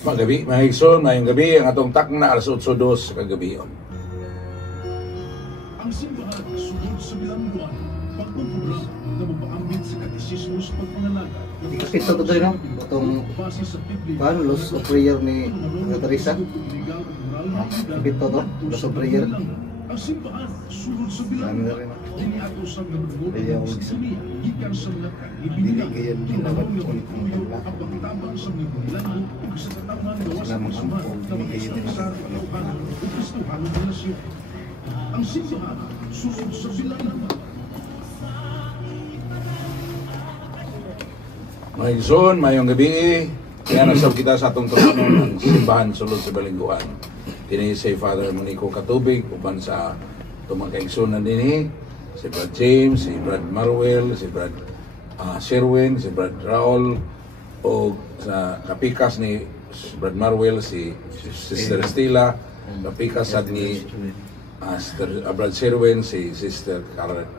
Magabi, mahigson, mayong gabi, ang atong takna alas 8:02 kagabi. Ang simbahan sunod sa bilangguan, pagpupura na mapaambit sa katisismo sa pagpangalaga. Ito to rin, no? Itong paano, loss of prayer ni Teresa. Ito to, loss of prayer. Ang simbahan sunod sa bilangguan, tiniato sa gabungo sa dunia, gikan sa lakan, ibigay ang pagtabang sa mga bilanggo ug sa katawan gawas ng sama na makisasar kalauhan ug Kristohan ng relasyon. Ang simbahan sunod sa bilangguan. Mahigson, mayong gabi. Kaya nasab kita sa atong tulonon ng simbahan sulod sa balingguan. Kini si Father Monico Katubig, uban sa tumagkaigsunan din si Brad James, si Brad Marwell, si Brad Sherwin, si Brad Raul, o sa kapikas ni Brad Marwell, si Sister Stella, kapikas sad ni Brad Sherwin, si Sister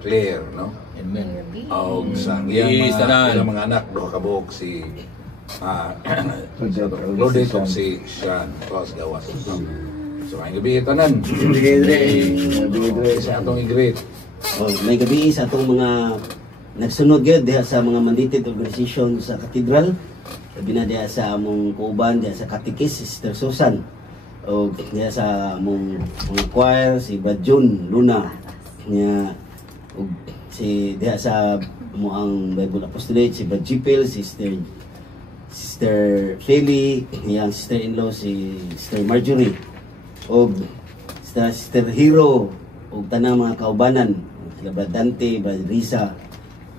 Claire, no? Amen. O sa iyang mga anak, do kabuk si Claudette o si Sean, Klaus Gawas. So, may gabi tanan. Sa atong i-greet. May gabi sa atong mga nagsunod gyud diha sa mga mandated organization sa katedral. Labi na diha sa among kauban diha sa Katikis, Sister Susan. O diha sa among choir si Brad June Luna. Nya og si diha sa ang Bible Apostolate si Brad Jipel, Sister Feli, yang sister-in-law si Sister Marjorie. Og Sister Hero og tanang mga kaubanan sila Brad Dante, Brad Risa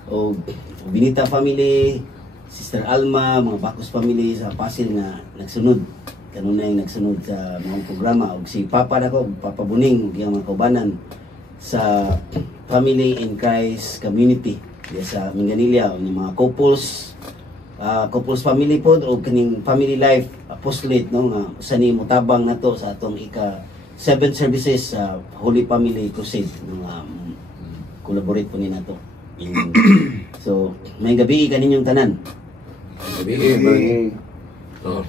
og Binita family, Sister Alma, mga Bacos family sa Pasil nga nagsunod kanunay nagsunod sa mga programa og si Papa nako, Papa Buning ug mga kaubanan sa Family in Christ Community diya sa Minganilla og mga couples family pod o kaning family life apostolate no nga usa ni motabang nato sa atong ika 7 services sa Holy Family Crusade nga collaborate po ni nato. So may gabi kaninyong tanan. Gabi. So,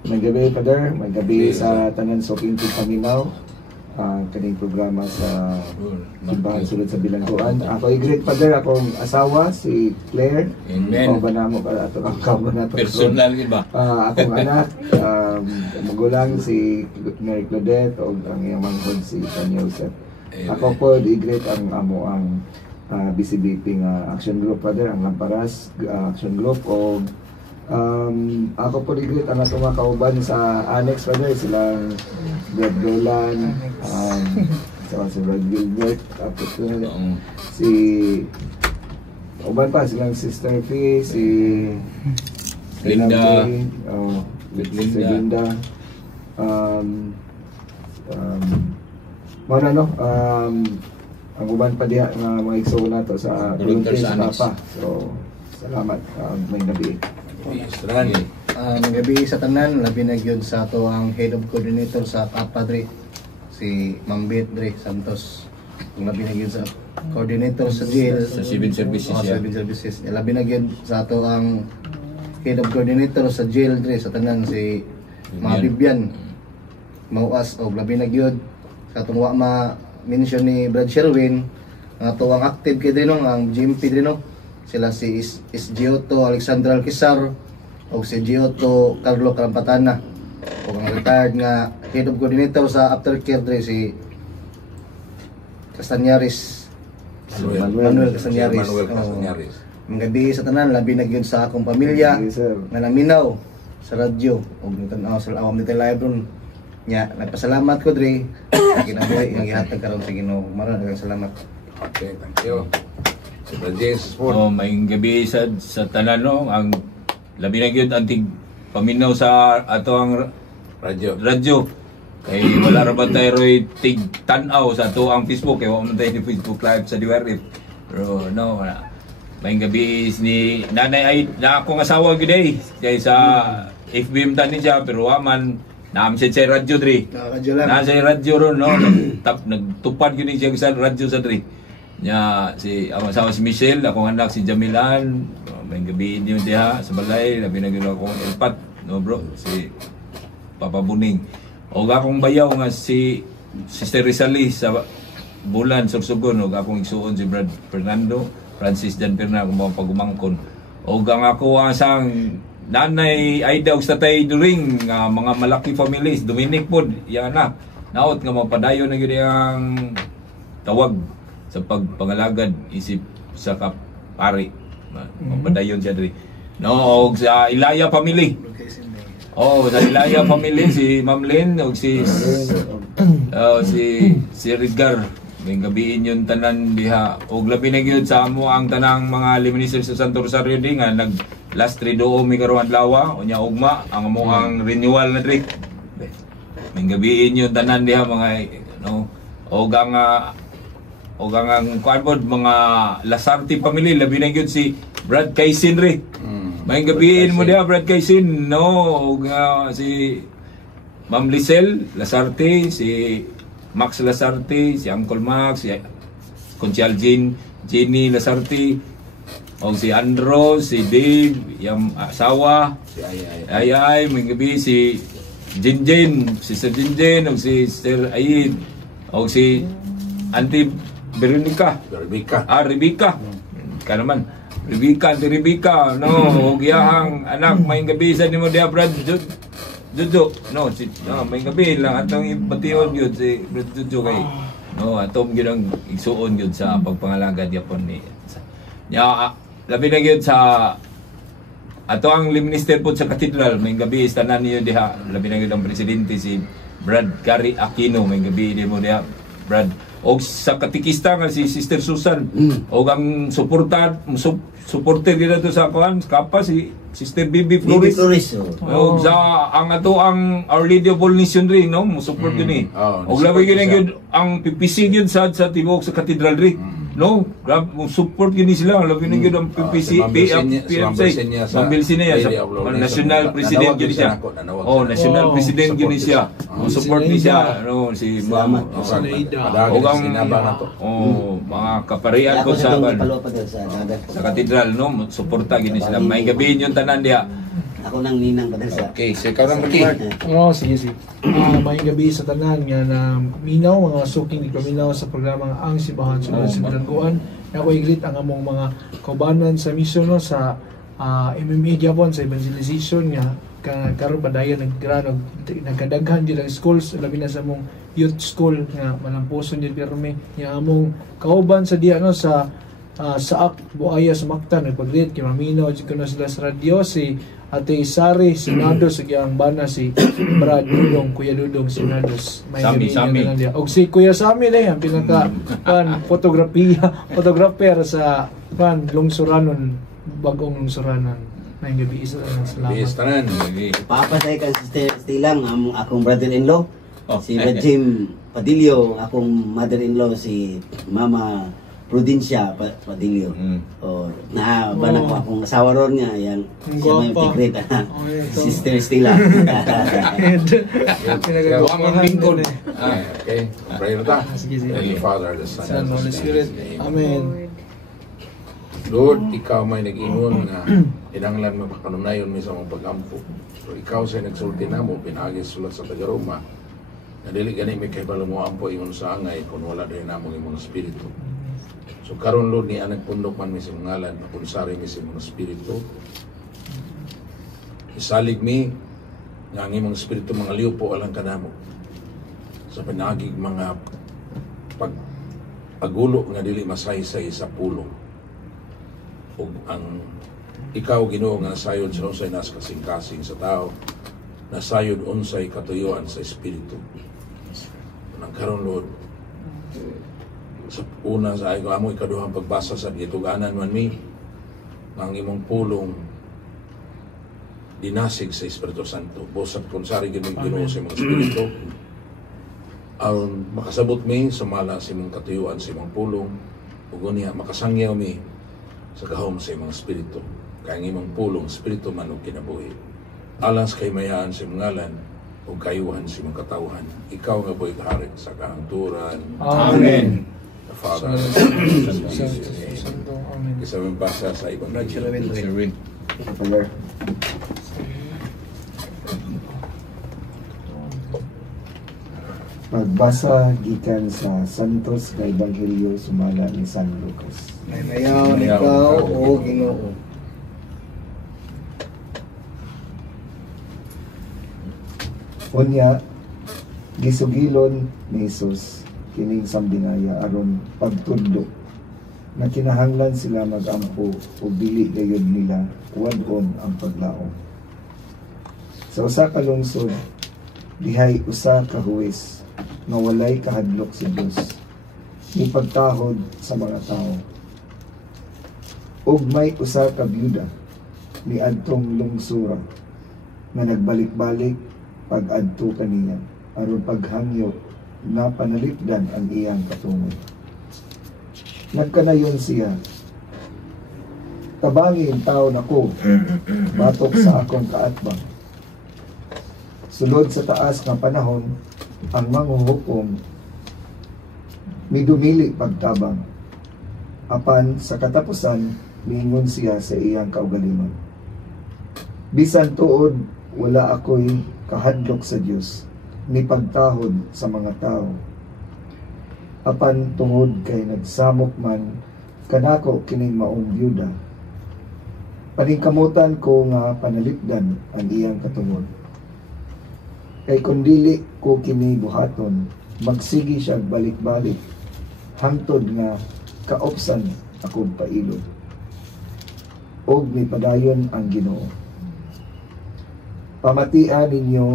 May gabi, Father. May gabi sa tanan sa Kinti Paminaw. Kaning programa sa simbahan sulod sa bilangguan. Ako i-greet, Father, akong asawa si Claire. Amen. Ako ba namo para ato ang kauban nato. Personal ba? Akong anak, magulang si Mary Claudette o ang iyang manghod si San Joseph. Ako po i-greet ang amo ang BCBP nga action group, Father, ang Lamparas action group o ako po i-greet ang atong mga kauban sa annex, Father, silang Brad Dolan, si Brad Gilbert, tapos si uban pa silang Sister Fee, si Linda, Sister Linda, ang uban pa diha nga mga igsoon nato sa Volunteers sa Annex. Papa. So salamat, may gabi. Gabi sa tanan, labi na gyud sa ato ang head of coordinator sa Papa Dre, si Mambit Dre Santos. Kung labi na gyud sa coordinator sa jail Sa civil services, sa civil services. Labi na gyud sa ato ang head of coordinator sa jail Dre sa tanan si Mabibyan. Mauas o labi na gyud sa atong wa ma mention ni Brad Sherwin ang ato ang active kay Dre no, ang GMP Dre no. Sila si Giotto Alexandra Alquizar o si Giotto Carlo Carampatana o ang retired nga head of coordinator sa aftercare Dre si Castañares Manuel Castañares. Mga gabi sa tanan, labi na gyud sa akong pamilya nga naminaw sa radyo og tan-aw sa awam nito live ron nya. Nagpasalamat ko Dre kinabuhi nga gihatag karon sa Ginoo. Maraming salamat. Okay, thank you. James May gabi sa tanan no, ang labi na gyud antig paminaw sa ato ang radyo. Kay wala ra ba tayo tig tan-aw sa ato ang Facebook kay wa man tayo ni Facebook live sa DWRF. Pero no, may gabi ni nanay ay na akong asawa gyud ay kay sa FBM tanin siya pero wa man naamsit sa radyo Dre. Radyo lang. Nasa radyo ron no, nagtupad gyud siya sa radyo sa Dre. Nya si ang asawa si Michelle, akong anak si Jamilan, may gabi yun diha sa balay, labi na ginawa kong elpat, no bro, si Papa Buning. O akong bayaw nga si Sister Rizali sa Bulan, Sorsogon, o akong igsuon si Brad Fernando, Francis Jan Perna, kung mga pagumangkon. O gang ako ang sang nanay Aida og tatay during mga malaki families, Dominic pod, yan na. Naot nga mapadayon na gyud ang tawag sa pagpangalagad isip sa kapari. Mapadayon siya diri. No, og sa Ilaya family. Oh, sa Ilaya family si Ma'am Lynn og si Edgar. May gabiin yun tanan diha. Og labi na gyud sa amo ang tanang mga liminister sa Santo Rosario di nga nag last 3 do mi karon adlaw unya ugma ang amo ang renewal na diri. May gabiin yun tanan diha mga no. Og ang kuanbod mga Lasarte family labi na gyud si Brad Kaisin ri. May gabiin mo diha Brad Kaisin no og si Ma'am Lisel Lasarte, si Max Lasarte, si Uncle Max, si Conchal Jenny Lasarte, o si Andro, si Dave, yung asawa, si Ayay, may gabi si Jinjin, si Sir Jinjin, o si Sir Aid, o si Auntie Rebecca. Ka naman. Auntie Rebecca, no, o giyahang anak, may gabi sa nimo diya, Brad, Jojo, no, may gabi lang atong ibation yun si Brad Jojo kay no, atong gyud ang igsuon yun sa pagpangalagad yapon ni. Labi na gyud sa ato ang minister po sa katedral, may gabi tanan niyo diha, labi na gyud ang presidente si Brad Gary Aquino, may gabi di mo diha, Brad. Og sa katikista nga si Sister Susan, og ang supporter gid to sa kuan, kapa si Sister Bibi Flores. Og sa ang ato ang Our Lady of All Nations rin, no, mo support yun eh. Og labi gyud ang PPC gyud sa tibok sa katedral rin. No, grab support gini sila, labi na gyud ang PPC, Mambilsin niya sa national president gini siya. Oh, national president gini siya. Support ni siya, no, si Ma'am og ang mga kaparian ko sa katedral, no, suporta gini sila. May gabi yun tanan diha. Ako nang ninang padersa. Okay, so ikaw nang mati. Sige. May gabi sa tanan nga na minaw, mga suking di paminaw sa programang Ang Simbahan Sunod sa Bilangguan. Ako iglit ang among mga kaubanan sa mission no, sa MMA Japon sa evangelization nga karon padayon nagkadaghan jud ang schools labi na sa among youth school nga malampuson jud pirmi nga among kauban sa diha no sa Buaya sa Mactan nagpaglit kay maminaw jud kuno sila sa radyo si Ate Sari Sinados ug ang bana si Brad Dudong, Kuya Dudong Sinados. May Sami. Og si Kuya Sami ang pinaka photographer sa lungsuranon, bagong lungsuranon. May gabi isa lang salamat. Papatay ka si Stilang akong brother-in-law. Si Jim Padillo, akong mother-in-law si Mama Prudencia Padillo. Na bana ko akong asawa ron niya, yan. Siya may secret. Sister Stila. Pinagawa Lincoln. Okay. Pray na ta. Thank you, Father, the Son, and the Holy Spirit. Amen. Lord, ikaw may nag-ingon na inanglan mapakanunayon mi sa mong pag-ampo. So ikaw sa nagsulti na mo, pinagis sulat sa Tagaroma. Nadili gani may kay balo mo ampo ingon sa angay kung wala rin namong imong espiritu. So karon Lord ni anak pundok man mi sa ngalan, mapunsari mi sa imong espiritu. Isalig mi nga ang imong espiritu mga liupo alang kanamo. Sa pinagig mga pag-agulo nga dili masaysay sa pulong. Ug ang ikaw Ginoo nga nasayod sa unsay nas kasing-kasing sa tao, nasayod unsay katuyuan sa espiritu. Nang karon Lord, sa una sa ay amo ikaduhang pagbasa sa gituganan man mi ang imong pulong dinasig sa Espiritu Santo bosat kung sari gyud Ginoo sa imong espiritu aron makasabot mi sumala sa imong katuyuan sa imong pulong ug unya makasangyaw mi sa gahom sa imong espiritu kay ang imong pulong espiritu man ug kinabuhi alang sa kaymayan sa imong ngalan ug kayuhan sa imong katawhan ikaw nga boy hari sa kahangturan. Amen. the Father, Amen. kasama basa sa Ebanghelyo. Sir Win. Father. Pagbasa gikan sa Santos nga Ebanghelyo sumala ni San Lucas. Nayaw ikaw o Ginoo. Unya, gisugilon ni Jesus kining sambinaya aron pagtudlo na kinahanglan sila magampo o dili gayud nila wadon ang paglaom. Sa usa ka lungsod, dihay usa ka huwes nga walay kahadlok si Dios ni pagtahod sa mga tao. Ug may usa ka byuda ni adtong lungsura nga nagbalik-balik pag-adto kaniya aron paghangyo na panalipdan ang iyang katungod. Nagkanayon siya, tabangin taon ako, batok sa akong kaatbang. Sulod sa taas nga panahon, ang manghuhukom midumili pagtabang. Apan sa katapusan, miingon siya sa iyang kaugalingon. Bisan tuod, wala ako'y kahadlok sa Dios ni pagtahod sa mga tao. Apan tungod kay nagsamok man kanako kining maong byuda, paningkamutan ko nga panalipdan ang iyang katungod. Kay kung dili ko kini buhaton, magsigi siya balik-balik hangtod nga kaopsan akong pailog. Og ni padayon ang Ginoo. Pamatian ninyo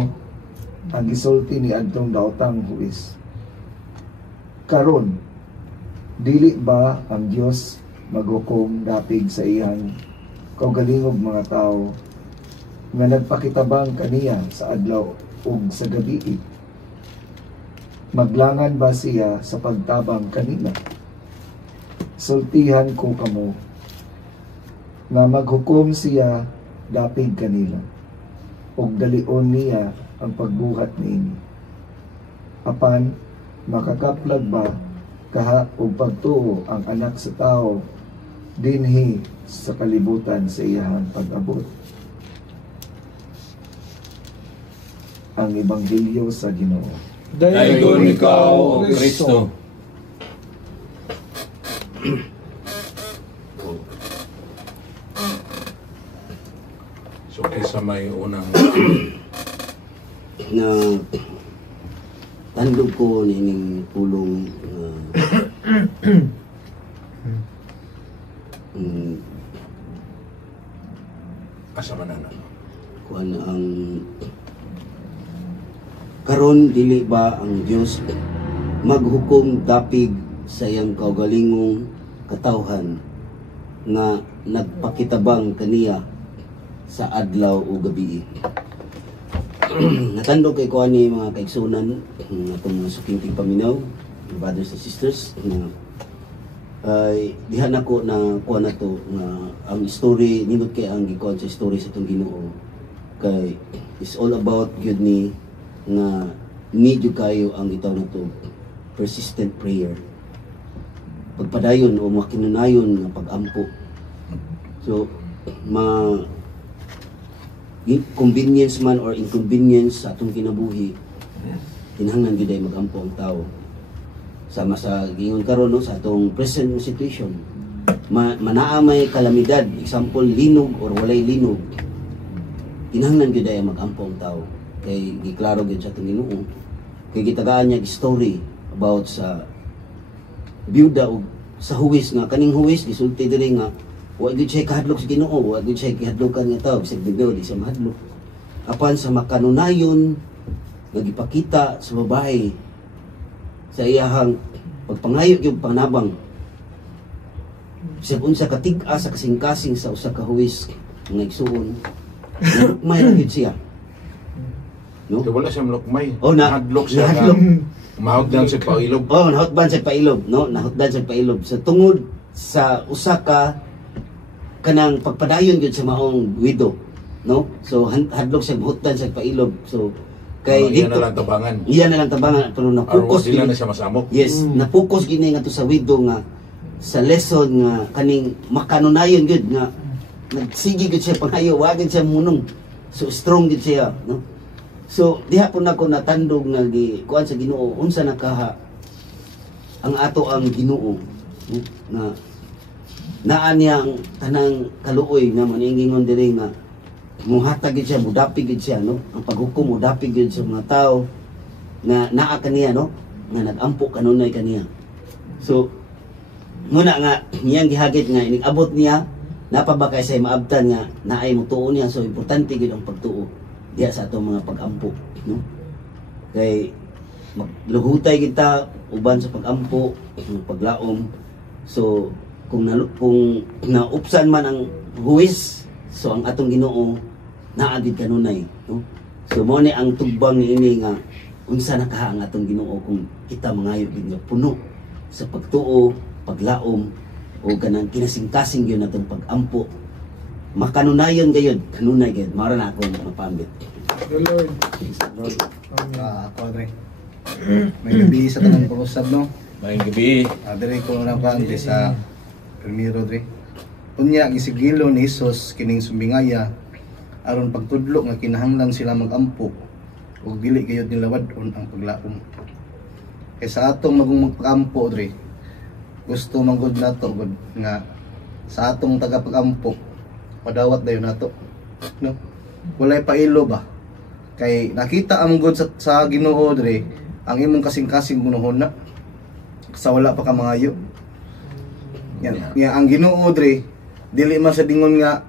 ang gisulti ni adtong daotang huwis. Karon, dili ba ang Dios maghukom dapig sa iyang kaugalingog mga tao nga nagpakitabang kaniya sa adlaw ug sa gabi? Maglangan ba siya sa pagtabang kanina? Sultihan ko kamo nga maghukom siya dapig kanila ug dalion niya ang pagbuhat niini. Apan makakaplag ba kaha ug pagtuo ang anak sa tao dinhi sa kalibutan sa iyang pag-abot? Ang Ebanghelyo sa Ginoo. Dayon ikaw, O Kristo. So kaysa may unang na tandog ko nining pulong kasama na kuan ang karon dili ba ang Dios maghukom dapig sa iyang kaugalingong katawhan nga nagpakitabang kaniya sa adlaw o gabi. Natandog kay ko ani mga kaigsunan atong mga suking tigpaminaw, brothers and sisters, na ay diha nako na kuha na to nga ang story nindot kay ang gikuan sa story sa itong Ginoo kay it's all about gyud ni nga need you kayo ang itaw na to persistent prayer, pagpadayon o makinunayon nga pag-ampo. So convenience man or inconvenience sa atong kinabuhi, kinahanglan gyud ay magampo ang tao. Sama sa gingon karon no, sa atong present situation, manaa may kalamidad, example linog or walay linog, kinahanglan gyud ay magampo ang tao. Kay giklaro gyud sa atong Ginoo, kay gitagaan niya story about sa byuda o sa huwis nga kaning huwis gisulti diri nga wa gyud siya kahadlok sa Ginoo, wa gyud siya kahadlokan nga tao bisag biglaw di siya mahadlok. Apan sa makanunayon nagipakita sa babae sa iyahang pagpangayo yung panabang bisag unsa katig-a sa kasing-kasing sa usa ka huwis nga igsuon may gyud siya, no? So, wala siya malukmay. Oh, Nahadlok siya nahadlok. mahutdan sa pailog. Oh, nahutdan sa pailog, no? Nahutdan sa pailog. So tungod sa usa ka kanang pagpadayon gyud sa maong widow, no? So hadlok siya hutdan sa pailog. So Kay Iyan na lang tabangan. Iyan na lang tabangan pero Aron na-focus sila gini. na siya masamok. Yes, na-focus gini nga to sa widow nga sa lesson nga kaning makanunayon gud nga nagsigi gud siya pangayo, wa gud siya munong. So strong gud siya, no? So diha po nako natandog nga kuan sa Ginoo unsa nakaha ang ato ang Ginoo, no? Na naa niya ang tanang kaluoy nga maningingon diri nga muhatag gid siya, mudapig gid siya, no? Ang paghukom mudapig gid sa mga tao nga naa kaniya, no? Nga nagampo kanunay kaniya. So muna nga niyang gihagit nga inigabot niya napabakay sa maabtan nga naay mutuo niya, so importante gid ang pagtuo diya sa atong mga pagampo, no? Kay magluhutay kita uban sa pagampo, paglaom. So kung naupsan man ang huwis, so ang atong Ginoo naa gid kanunay, no? So mao ni ang tugbang niini nga unsa nakaha ang atong Ginoo kung kita mangayo gid nga puno sa pagtuo, paglaom o kanang kinasing-kasing gyud natong pagampo. Makanunayon gayud, kanunay gayud. Mara na ako mapambit. The Lord. Ako Andre. May gabi sa tanang pag-usab no. Maayong gabi. Dire ko na pa ante sa Primero Dre. Unya gisigilo ni Hesus kining sumbingaya aron pagtudlo nga kinahanglan sila magampo ug dili gayud nila wad-on ang paglaom. Kay sa atong magpagampo Dre, gusto manggod nato gud nga sa atong tagapagampo padawat dayon nato, no? Walay pailo ba? Kay nakita ang gud sa Ginoo Dre ang imong kasing-kasing gunuhon na sa wala pa ka mangayo. Yan ang Ginoo Dre dili man sa dingon nga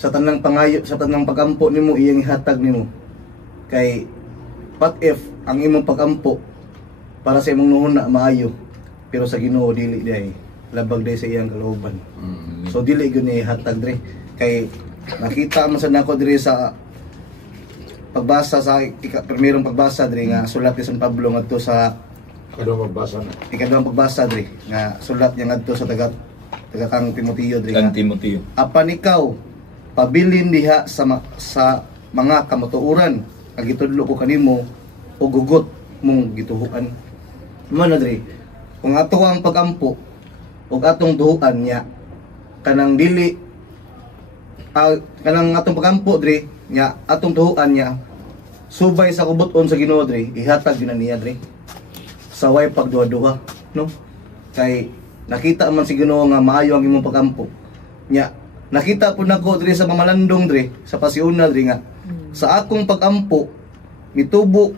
sa tanang pangayo, sa tanang pagampo nimo iyang ihatag nimo. Kay what if ang imong pagampo para sa imong nuhon na maayo pero sa Ginoo dili day labag day sa iyang kalooban. So dili gyud ni ihatag Dre. Kay nakita man sa nako Dre sa pagbasa sa primerong pagbasa Dre nga sulat ni San Pablo ngadto sa Kadong magbasa na. ikadawang pagbasa Dre nga sulat niya ngadto sa taga kang Timoteo Dre Kan nga Timoteo. apan ikaw pabilin diha sa mga kamatuoran nga gitudlo ko kanimo o gugot mong gituhuan. Man Dre, kung ato ang pagampo ug atong tuhuan niya kanang dili kanang atong pagampo Dre nya atong tuhuan niya subay sa kubuton sa Ginoo Dre, ihatag yun na niya Dre sa way pagduha-duha, no? Kay nakita man si Ginoo nga maayo ang imong pagampo nya nakita po nako Dre sa mamalandong Dre sa pasiuna Dre nga sa akong pagampo mitubo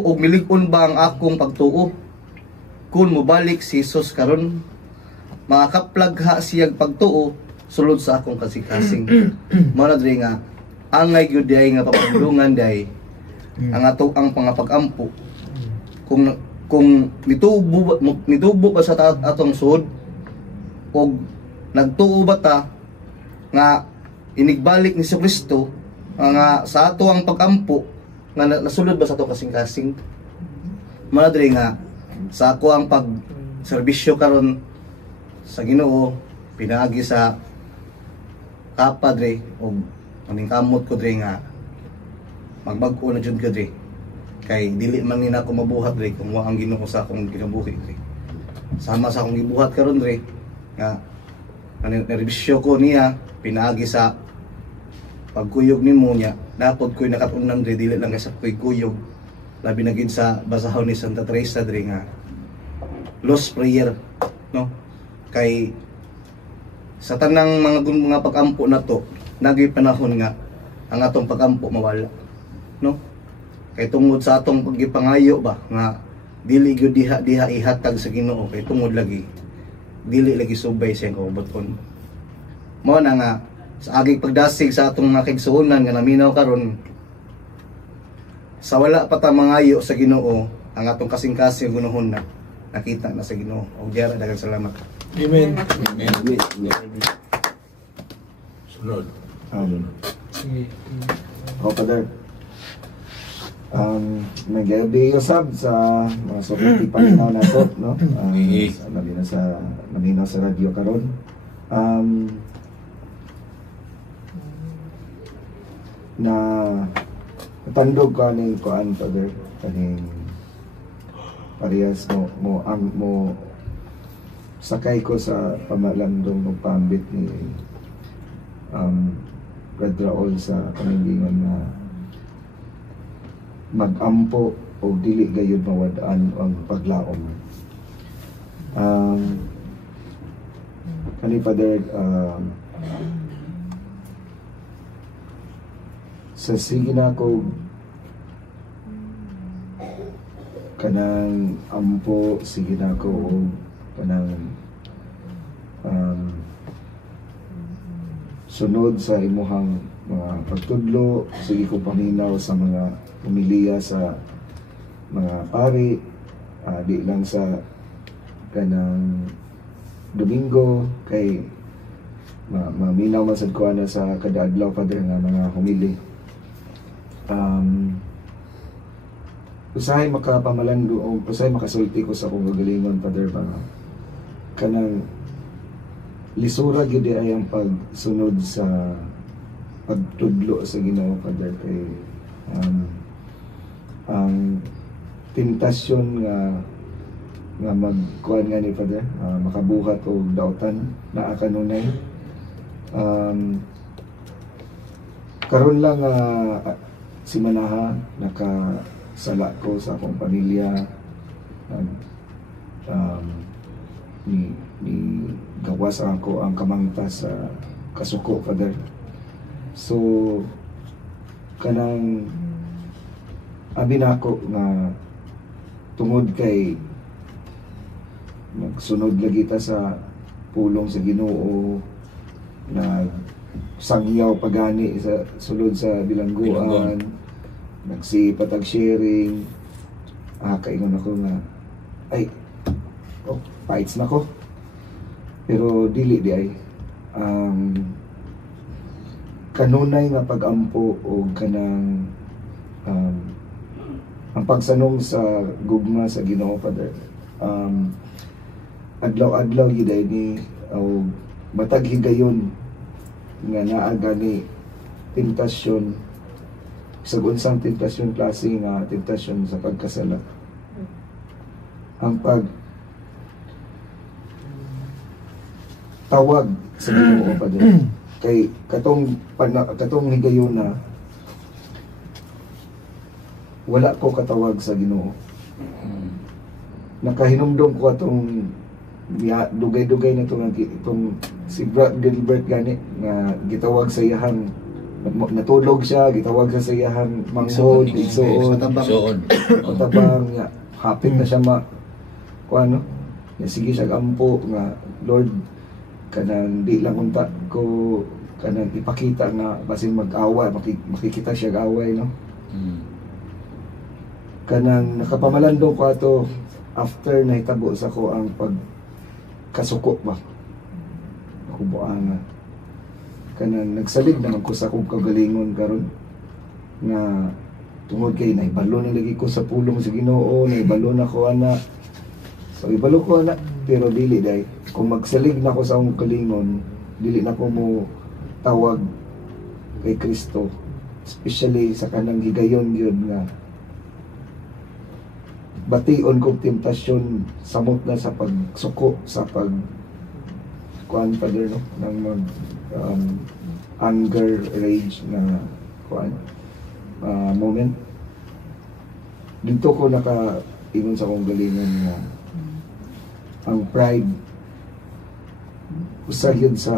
og milig-on ba ang akong pagtuo kun mobalik si Jesus karon makakaplagha siyang pagtuo sulod sa akong kasing-kasing. Mao Dre nga angay gyud day nga papagdungan day ang ato ang pangapagampo kung mitubo ba sa atong sud og nagtuo ba ta nga inigbalik ni Kristo nga sa ato ang pagampo nga nasulod ba sa ato kasing-kasing. Mao Dre nga sa ako ang pagserbisyo karon sa Ginoo pinaagi sa kapa Dre o maningkamot ko Dre nga magbag-o na jud ka Dre kay dili man ni nako mabuhat Dre kung wa ang Ginoo sa akong kinabuhi Dre. Sama sa akong gibuhat karon Dre nga narebisyo ko niya pinaagi sa pagkuyog nimo niya dapat ko'y nakatungnan Dre dili lang kay sa kuyog labi na gid sa basahon ni Santa Teresa Dre nga lost prayer, no? Kay sa tanang mga pagampo na to nagay panahon nga ang atong pagampo mawala, no? Kay tungod sa atong paggipangayo ba nga dili gyud diha ihatag sa Ginoo kay tungod lagi dili lagi subay siyang kaubaton. Mao na nga sa agig pagdasig sa atong mga kaigsuonan nga naminaw karon sa wala pa ta mangayo sa Ginoo ang atong kasing-kasing gunuhon na nakita na sa Ginoo. Og diara daghang salamat. Amen. Sunod. Sige. O Father, may gabi usab sa mga suki paninaw na to, no? Malinaw sa radyo karon. Na tandog ka ning kuan Father kaning parehas mo sakay ko sa pamalandong ng pambit ni Brad Raul sa kaningingan na magampo o dili gayud mawadaan ang paglaom. Kani Father, sa sige na ko kanang ampo, sige na ko kanang sunod sa imuhang mga pagtudlo, sige ko paminaw sa mga pumiliya sa mga pari, di lang sa kanang Domingo kay maminaw masad ko na sa kada adlaw Father nga mga humili. Usahay makapamalando o usahay makasulti ko sa akong gagalingon Father ba kanang lisura gyud ay ang pagsunod sa pagtudlo sa Ginoo Father kay ang tentasyon nga magkuhan nga ni Father, makabuhat o dautan na kanunay. Karon lang si Manaha nakasala ko sa akong pamilya, ni gawas ako ang kamangta sa kasuko Father. So kanang abi nako nga tungod kay nagsunod lagi ta sa pulong sa Ginoo, nagsangyaw pagani sa sulod sa bilangguan, nagsipatag sharing, kaingon ako nga ay fights na ko pero dili di ay kanunay nga pagampo o kanang ang pagsanong sa gugma sa Ginoo Father. Adlaw-adlaw gid ni o matag higayon nga naa gani tentasyon sa unsang tentasyon klase nga tentasyon sa pagkasala. Ang tawag sa Ginoo Father kay katong higayon na wala ko katawag sa Ginoo. Nakahinumdum ko atong dugay-dugay na itong si Brad Gilbert gani nga gitawag sa iyahang natulog siya, gitawag sa iyahang manghod, igsuon, matabang nga hapit na siya kuano nga sige siya ampo nga Lord kanang di lang unta ko kanang ipakita nga basin mag-away makikita siya away no. Kanang nakapamalandong ko ato after nahitabo sa ko ang pagkasuko ba ako buanga kanang nagsalig naman ko sa akong kagalingon karon nga tungod kay naibalo na lagi ko sa pulong sa Ginoo, naibalo na ko ana so ibalo ko ana pero dili day kung magsalig na ko sa akong kalingon dili na ko mo tawag kay Kristo especially sa kanang higayon yun nga bation kong temptasyon samot na sa pagsuko sa kuan Father no ng mag anger rage na kuan moment dito ko ingon sa akong galingon nga ang pride usa yun sa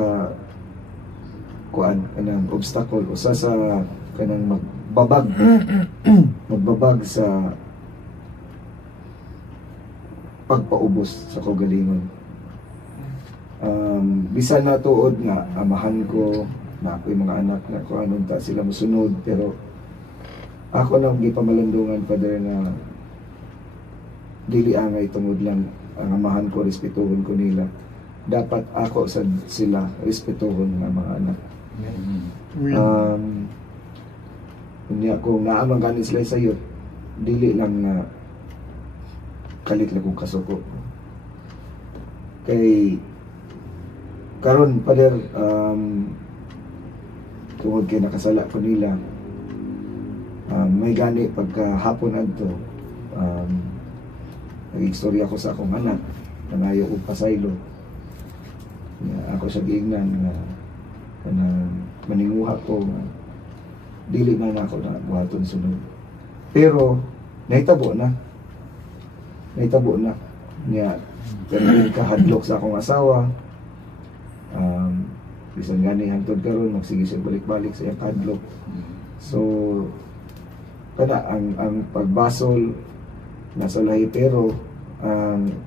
kuan kanang obstacle usa sa kanang magbabag sa pagpaubos sa kagalingon. Bisan na tuod nga amahan ko na ako'y mga anak na kung anong ta sila musunod pero ako nang gipamalandungan Father na dili angay tungod lang ang amahan ko respetuhon ko nila dapat ako sa sila respetuhon nga mga anak. Unya kung naamang ganin sila sayo dili lang na kalit lang kong kasuko kay karon Father tungod kay nakasala ko nila may gani pagka hapon adto, nag-istorya ko sa akong anak, nangayo og pasaylo. Ako siya giingnan nga maninguha ko nga dili man ako na buhaton sunod. Pero nahitabo na niya pero kahadlok sa akong asawa. Bisan gani hangtod karon magsige siya balik-balik sa iyang kahadlok. So kada ang pagbasol nasa lahi, pero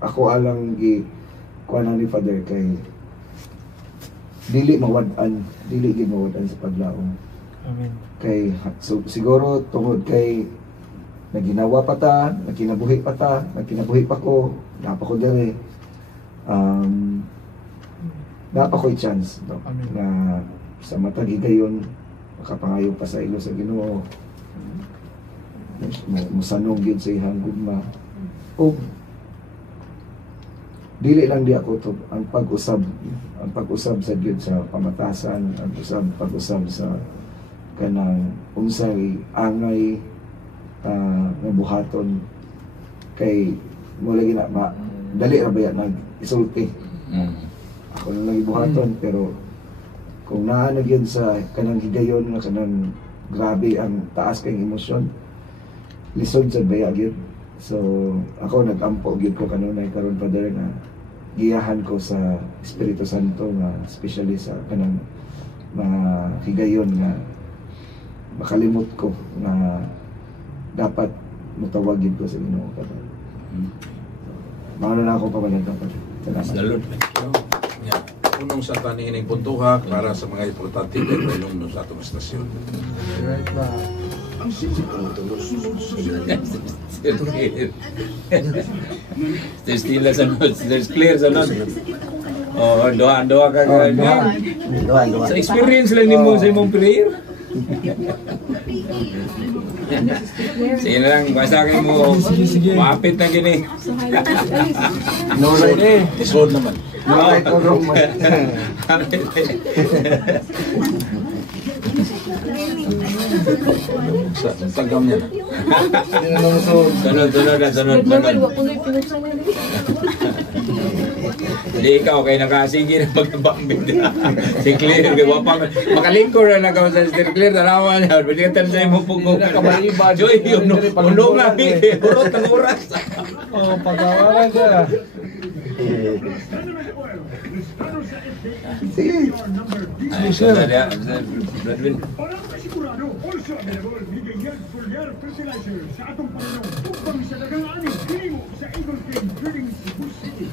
ako alang gi kuan ni Father kay dili mawad-an sa paglaom. Amen. Kay so, siguro tungod kay naginawa pa ta, nagkinabuhi pa ko, napa ko dere. Napa ko'y chance no? Amen. Na sa matag higayon makapangayo pa sa ilo sa Ginoo. Musanong gyud sa ihang gugma. O dili lang di ako to ang pag-usab sa gyud sa pamatasan, ang pag-usab sa kanang unsay angay nga buhaton kay mo lagi na dali ra ba nag isulti. Ako na lang ibuhaton, pero kung naa na gyud sa kanang higayon nga kanang grabe ang taas kayong emosyon, lisod sa baya gyud. So ako nag-ampo gyud ko kanunay karon Father na giyahan ko sa Espiritu Santo nga especially sa kanang mga higayon nga makalimot ko na dapat mutawagin ko sa Ginoo Father. Mauna na ako pabalaghan Father. Salamat. Yeah. Unong sa tanihining puntuha para sa mga importante na ilong sa atong estasyon. Right ba? Ang sunod sa There's still sa notes. There's clear sa notes. Oh, doa ka. Doan. Sa experience lang nimo sa imong prayer. Sige na lang, basta kayo mo. Sige. Maapit na gini. No right. Isod naman. No right or wrong man. Sa tagam niya na. Sunod. Hindi ikaw kay nakasige na pagkabambit. Si Claire, kay wapang makalingkor na nagawa sa Sister Claire, tanawa niya. Pwede ka tansay mo pong Joy, uno nga, urot ang oras. Oh, pagkawalan ka. Sige. Ay, so na dia. Bradwin. Para masigurado, also available ni Gayad Foliar Fertilizer sa atong Panginoon upang sa dagang ani hinimo sa Eagle King Breeding Cebu City.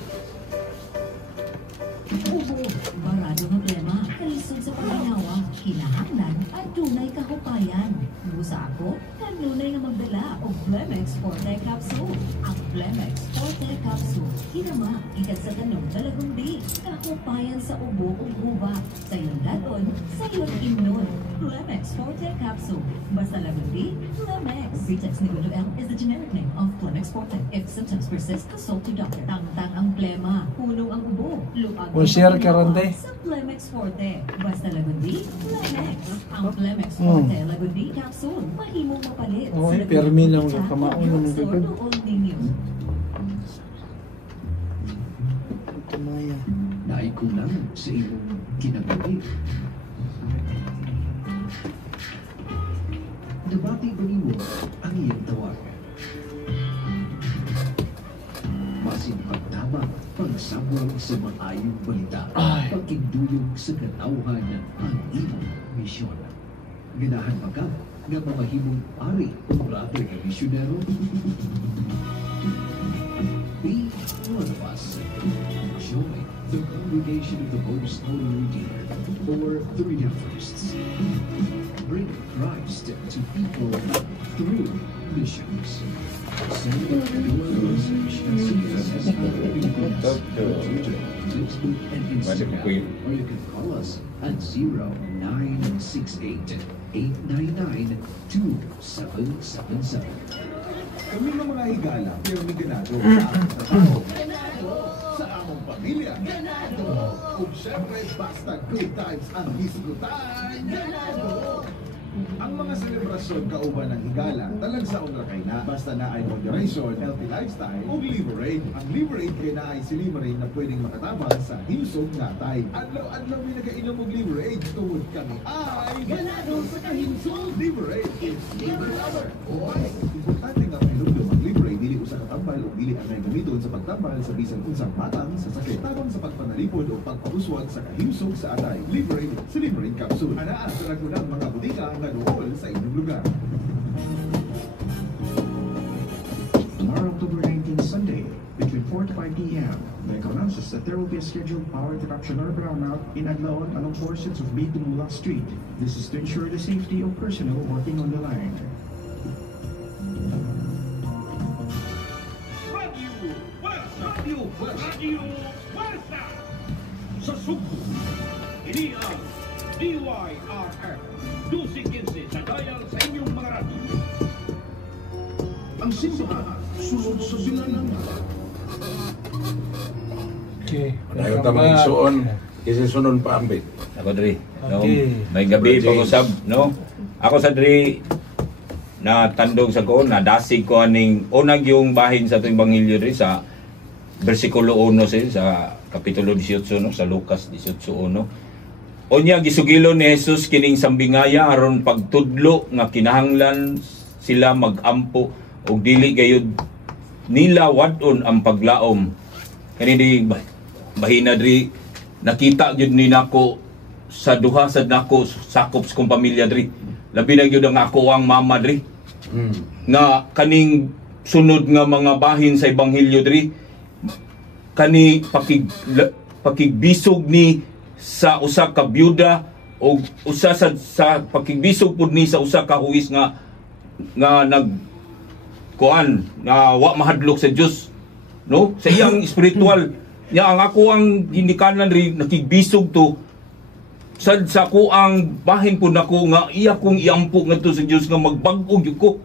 Ubo, barado problema, kalisod sa pagkinawa, kinahanglan at tunay kahupayan. Busa ako, kanunay nga magdala o Flemex Forte Capsule. Ang Flemex Forte Capsule, hinama, ikat sa tanong talagang di, kahupayan sa ubo o guba, sa iyong daton, sa iyong imnon. Flemex Forte Capsule, basta lagang di, Flemex. Britex Negoduel is the generic name of Flemex Forte. If symptoms persist, consult your doctor. Tangtang ang plema, punong ang ubo, luag ang share ka ron, te. sa Flemex Forte. Basta lagundi, Flemex. Ang Flemex Forte Lagundi Capsule, mahimong mapalit. Oh, sa permi lang Lagundi kamaon Chat, naman drugstore gagawin. noon ninyo. Naikulang sa imong kinabuhi. Debati baniwo ang iyong tawag. Masin pagtama, pagsabwag sa maayong balita, pagkinduyog sa katauhan ang imong misyon. Ganahan ba ka nga mamahimong ari o brother na misyonero? Be one of us. Join the Congregation of the Most Holy Redeemer, or the Redemptorists. Bring Christ to people through missions. Send your message and see us as Twitter, Facebook, and Instagram. Or you can call us at 0968-899-2777. Kami ng mga higala, pero may ganado sa aming trabaho. Sa among pamilya. Ganado! Kung syempre, basta good times ang hisgutan. Ganado! Ang mga selebrasyon kauban ng higala talag sa ra kay na basta na ay moderation, healthy lifestyle ug Liverade. Ang Liverade kay na ay si Liverade na pwedeng makatabang sa himsog natay. Adlaw-adlaw mi nagainom og Liverade tungod kami ay ganado sa kahimsog. Liverade is liver lover. Oy, importante nga pinugdom ang Liverade dili usa ka tambal o dili anay gamiton sa pagtambal sa bisan unsang matang sa sakit tabang sa pagpanalipod o pagpapuswag sa kahimsog sa atay. Liverade sa Liverade capsule. Anaa sa nagunang mga butika nga duol sa inyong lugar. Tomorrow, October 19, Sunday, between 4 to 5 p.m., Mike announces that there will be a scheduled power interruption or brownout in Adlaon along portions of B. Tumula Street. This is to ensure the safety of personnel working on the line. Radio Fuerza sa Subo. Ini ang DYRR 1215 sa dial sa inyong mga radio. Ang simbahan sulod sa bilangan. Okay. Ayaw tamang isuon. Kasi sunon pa ambit. Ako diri. No, Okay. may gabi pag-usab, no. Ako sa diri na tandog sa ko, na dasig ko aning unag yung bahin sa tuwing Ebanghelyo diri sa bersikulo 1 sa kapitulo 18 no, sa Lucas 18:1. Unya gisugilo ni Jesus kining sambingaya aron pagtudlo nga kinahanglan sila magampo og dili gayud nila wadon ang paglaom. Kani di bahina diri nakita gyud ni nako sa duha sad nako sakop sa kong pamilya diri. Labi na gyud ang ako ang mama diri. Nga kaning sunod nga mga bahin sa ebanghelyo diri kani pakigbisog ni sa usa ka byuda o usa sa pakigbisog pud ni sa usa ka huwis nga nag kuan nga wa mahadlok sa Dios, no, sa iyang spiritual nya. Ang ako ang ginikanan ri nakigbisog to sa ko ang bahin pud nako nga iya kong iampo ngadto sa Dios nga magbag-o gyud ko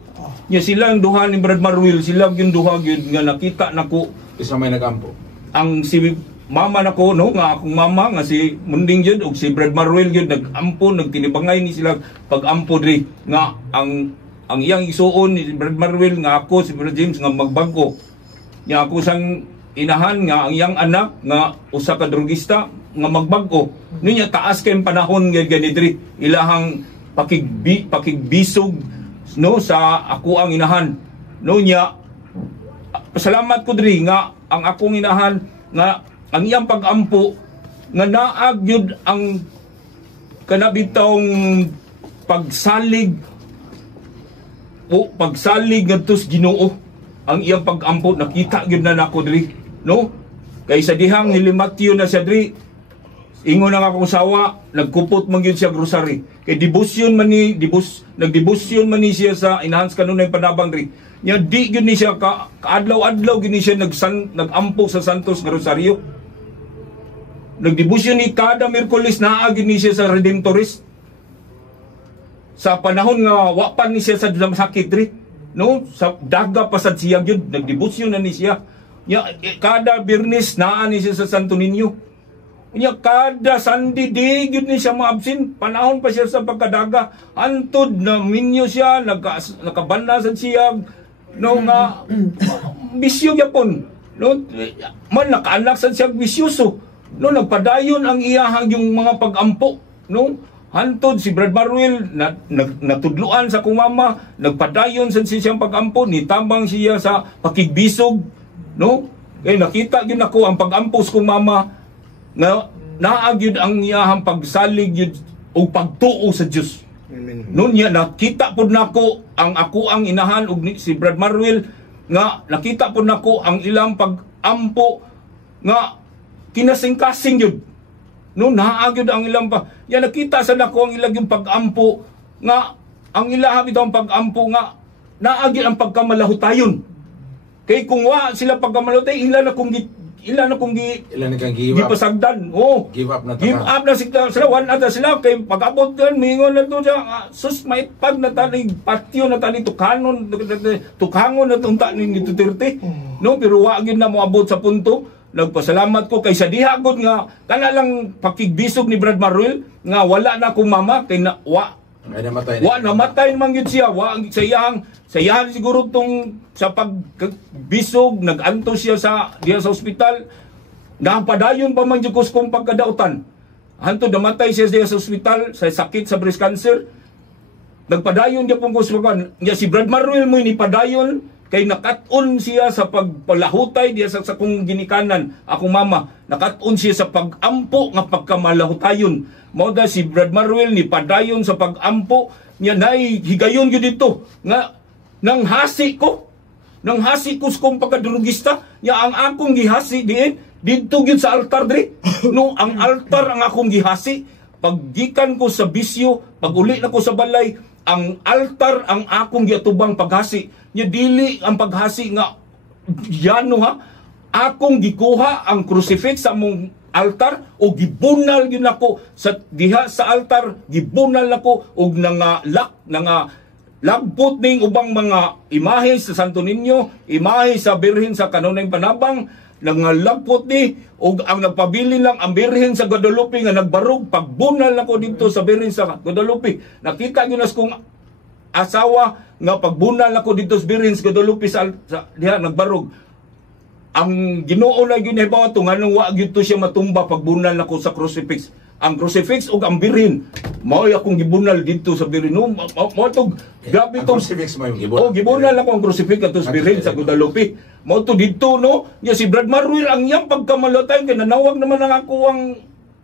nya. Sila ang duha ni Brad Marwil, sila gyud duha gyud nga nakita nako Isa may nagampo. ang si mama nako, no, nga akong mama nga si Munding jud ug si Brad Marwil jud nagampo, nagtinibangay ni sila pag-ampo diri nga ang iyang isuon ni Brad Marwil nga ako si Brad James nga magbag-o nya. Ako sang inahan nga ang iyang anak nga usa ka drugista nga magbag-o niya. Taas kay panahon nga gani diri ilahang pakigbisog, no, sa ako ang inahan, no, nya. Pasalamat ko diri nga ang akong inahan nga ang iyang pag-ampo nga naag yun ang kanabitong pagsalig o pagsalig ngadtos Ginoo. Ang iyang pag-ampo nakita gyud na nako diri, no, kay sa dihang hilimatyo na siya diri ingon ang akong sawa nagkupot man gyud siya grocery kay debosyon man ni nagdebosyon man ni siya sa enhance kanunay panabang diri nya. Di gyud ni siya kaadlaw-adlaw gyud ni siya nagampo sa Santos nga Rosario. Nagdebosyon ni kada Miyerkules naa gyud ni siya sa Redemptorist sa panahon nga wa pa ni siya sa sakit diri, no, sa daga pasad siya gyud nagdebosyon na ni siya nya. Kada Biyernes naa ni siya sa Santo Niño nya. Kada Sunday di gyud ni siya maabsin, panahon pa siya sa pagkadaga antod na minyo siya nakabanda sa siya, no, nga bisyo gyapon, no, man nakaanak sa siya bisyoso, no, nagpadayon ang iyahang yung mga pag-ampo, no, hantod si Brad Marwil natudluan sa kong mama, nagpadayon sa siyang pag-ampo, nitambang siya sa pakigbisog, no, kay nakita gyud nako ang pag-ampo sa kong mama nga naagyud ang iyahang pagsalig yun o pagtuo sa Diyos. Noon niya nakita po nako ang ako ang inahan og si Brad Marwil nga nakita po nako ang ilang pag-ampo nga kinasing-kasing yun. No, naagyud ang ilang ya nakita sa nako ang ilang yung pag-ampo nga ang ilang bitong pag-ampo nga naagyud ang pagkamalahutayon. Kay kung wa sila pagkamalahutay ilan na kung give up. Gipasagdan. Oh, Give up na give up na sila. One ata sila kay pag-abot kan mingon na to siya. Sus may pag na tani patio na tani tukanon na tunta ni Duterte. No, pero wa gyud na moabot sa punto. Nagpasalamat ko kay sa diha gud nga kana lang pakigbisog ni Brad Marwil nga wala na akong mama kay na wa Ay namatay Wa namatay man gyud siya, wa sayang siguro tong sa pagbisog naganto siya diha sa ospital. Napadayon pa man jud kung pagkadautan. Hanto namatay siya diha sa ospital sa sakit sa breast cancer. Nagpadayon dia pong kuswagan. Si Brad Maruel mo ni padayon kay nakat-on siya sa pagpalahutay diya sa akong ginikanan, akong mama. Nakat-on siya sa pag-ampo nga pagkamalahutayon. Mao da si Brad Maruel ni padayon sa pag-ampo niya nay higayon gyud dito nga nang hasi ko kung pagkadurugista nya ang akong gihasi diin didto gyud sa altar diri. No, ang altar ang akong gihasi. Paggikan ko sa bisyo, pag-uli na ko sa balay, ang altar ang akong giatubang paghasi. Nya dili ang paghasi nga yano ha. Akong gikuha ang crucifix sa among altar o gibunal gyud nako sa diha sa altar, gibunal nako og lagbot ning ubang mga imahe sa Santo Niño, imahe sa Birhen sa Kanunay Panabang, nangalagpot ni o ang nagpabili lang ang Birhen sa Guadalupe nga nagbarog pagbunal nako dito sa Birhen sa Guadalupe. Nakita gyud nas kong asawa nga pagbunal nako dito sa Birhen sa Guadalupe sa diha nagbarog. Ang Ginoo na gyud hibaw to nganong wa gyud to siya matumba pagbunal nako sa crucifix. Ang crucifix ug ang Birhen mao akong gibunal dito sa Birhen. Mao to grabe to crucifix mo yung gibunal. Oh, gibunal ako ang crucifix ato sa Birhen sa Guadalupe. Mao to dito no. Nya si Brad Maruel ang iyang pagkamalotay kay nanawag naman ang ako ang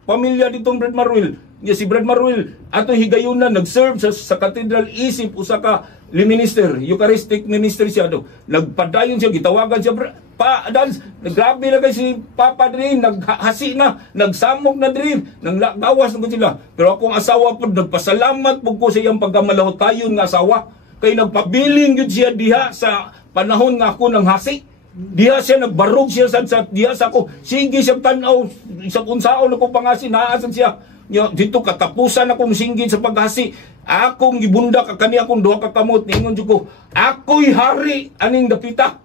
pamilya ditong Brad Maruel. Nya si Brad Maruel ato higayuna nag-serve sa Cathedral isip usa ka minister, Eucharistic ministry siya do. Nagpadayon siya, gitawagan siya pa dance. Grabe na kay si Papa diri, naghasi na, nagsamok na diri, nang gawas na sila. Pero akong asawa po nagpasalamat po ko sa iyang pagkamalahotayon nga asawa. Kay nagpabiling gyud siya diha sa panahon nga ako nang hasi. Diha siya nagbarog siya sa diha sa ako. Sige siya tan-aw sa unsaon ako pangasi naasan siya. Dito katapusan akong singgit sa paghasi. Akong gibunda ka kani akong duha ka kamot ningon jud ko. Ako'y hari aning dapita.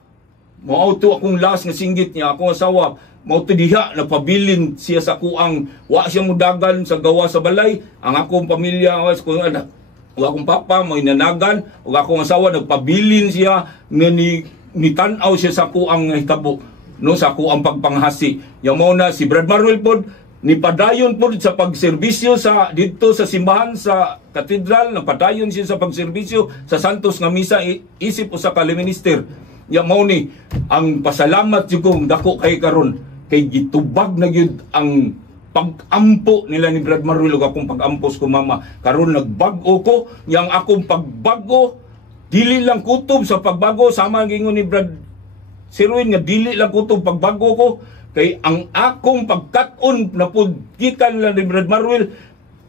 Mao to akong last nga singgit niya akong asawa. Mao to diha nagpabilin siya sa kuang wa siya mudagan sa gawa sa balay. Ang akong pamilya was ko anak. Ug akong papa mo inanagan ug akong asawa nagpabilin siya nga ni tan-aw siya sa kuang hitabo no sa kuang pagpanghasi. Ya mao na si Brad Maruel pod ni padayon po sa pagserbisyo sa dito sa simbahan sa katedral, napadayon siya sa pagserbisyo sa Santos nga misa isip usa ka minister. Ya mao ni ang pasalamat jud kong dako kay karon kay gitubag na gyud ang pag-ampo nila ni Brad Maruel ug akong pag-ampos ko mama. Karon nagbag-o ko, yang akong pagbago dili lang kutob sa pagbago sama gingon ni Brad Sirwin nga dili lang kutob pagbago ko. Kay ang akong pagkat-on na pud gikan lang ni Brad Maruel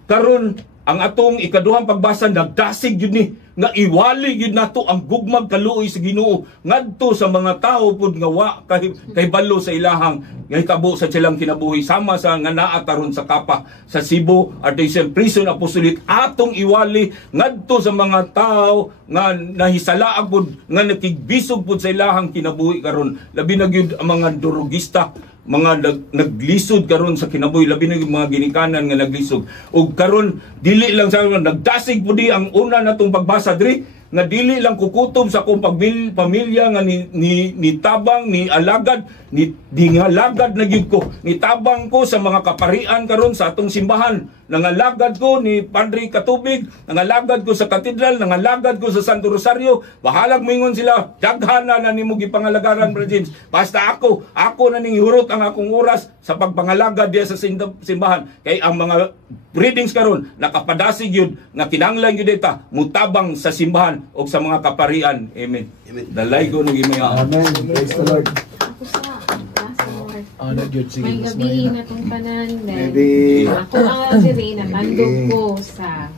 karon ang atong ikaduhang pagbasa nagdasig gyud ni nga iwali gyud nato ang gugmag kaluoy sa Ginoo ngadto sa mga tao pud nga wa kay balo sa ilahang nga hitabo sa silang kinabuhi sama sa nga naa karon sa Kapa sa Cebu Artesian Prison Apostolic atong iwali ngadto sa mga tao nga nahisalaan pud nga nakigbisog pud sa ilahang kinabuhi karon labi na gyud ang mga durugista mga naglisod karon sa kinabuhi labi na mga ginikanan nga naglisod ug karon dili lang sa nagdasig pudi ang una natong pagbasa diri nga dili lang kukutob sa akong pamilya nga ni tabang ni alagad ni alagad na gyud ko ni tabang ko sa mga kaparian karon sa atong simbahan nangalagad ko ni Padre Katubig nangalagad ko sa katedral nangalagad ko sa Santo Rosario bahalag moingon sila daghan na nimo gipangalagaran Brother James basta ako na ning hurot ang akong oras sa pagpangalagad diya sa simbahan kay ang mga readings karon nakapadasig yun nga kinahanglan gyud dita mutabang sa simbahan o sa mga kaparian. Amen. Amen. Dalay ko nung imaya. Amen. Praise the Lord. Ako sa last Lord. Sige, may mas gabi may na itong tanan. Maybe. Ako ang diri natandog ko sa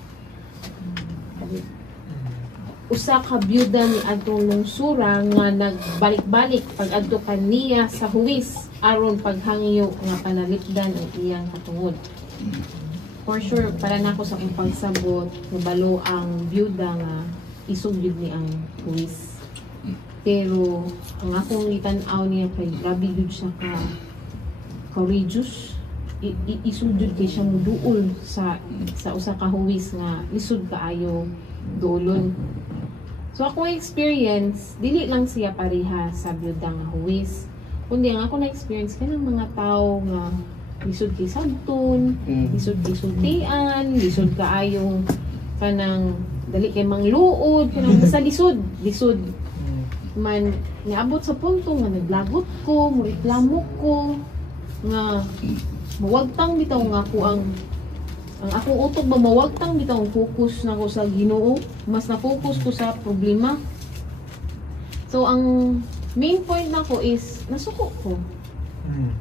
usa ka byuda ni adtong lungsura nga nagbalik-balik pag adto kaniya sa huwis aron paghangyo nga panalipdan ang iyang katungod. For sure, para na ako sa akong pagsabot, nabalo ang byuda nga isugyod ni ang huwis. Pero, ang akong itanaw niya kay grabe yun siya ka courageous, isudjud kay siya muduol sa usa ka huwis nga lisod kaayo duolon. So ako experience dili lang siya pareha sa byuda nga huwis, kundi ang ako na experience kanang mga tao nga lisod kay sabton, lisod kay sultian, lisod kaayong kanang dali kay mangluod, kanang basta lisod man niabot sa punto nga naglagot ko, moreklamo ko nga mawagtang bitaw nga ako ang akong utok ba mawagtang bitaw ang focus na ko sa Ginoo, mas na-focus ko sa problema. So ang main point nako is nasuko ko.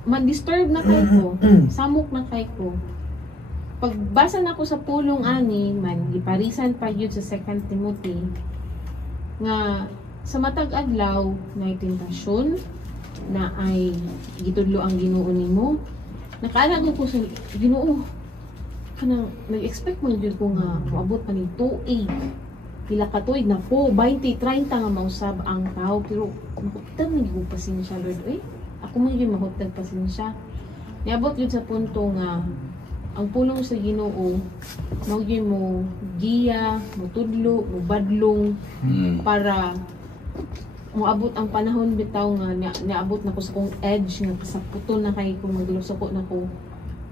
Man-disturb na kay ko, samok na kay ko. Pagbasa na ko sa pulong ani man giparisan pa yun sa 2 Timothy nga sa matag adlaw na tentasyon na ay gitudlo ang Ginoo nimo. Nakaalagod ko sa Ginoo kanang nag-expect man jud ko nga moabot pa ning tuig. Pila ka tuig na po 20-30 nga mausab ang tao pero mahutag man gyud pasensya Lord. Ako man gyud mahutag pasensya. Niabot jud sa punto nga ang pulong sa Ginoo mao gyud mo giya, mo tudlo, mo badlong para moabot ang panahon bitaw nga niabot na ko sa kong edge nga kasaputon na kay kung maglusoko na ko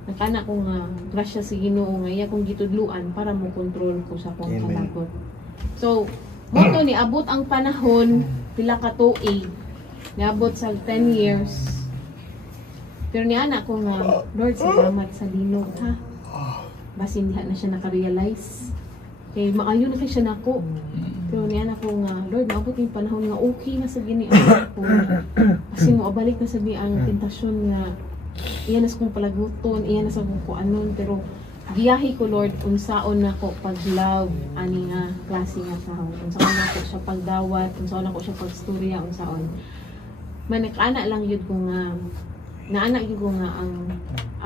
nakana ko nga grasya sa Ginoo nga iya kong gitudluan para mo control ko sa kong kalagot. So mo to niabot ang panahon pila ka tuig niabot sa 10 years pero niana ko nga Lord salamat sa linog ha basin diha na siya naka-realize kay maayo na kay siya nako. Pero niyan ako nga, Lord, maabot yung panahon nga okay na sa gini ako. Kasi mo abalik na sa ang tentasyon nga iyan na sa kong palaguton, iyan na sa kong kuanon. Pero giyahi ko, Lord, unsaon na ko pag-love, ani nga klase nga tao. Unsaon na ko siya pagdawat, unsaon na ko siya pag-storya, unsaon. Manakaana lang yun ko nga, naana yun ko nga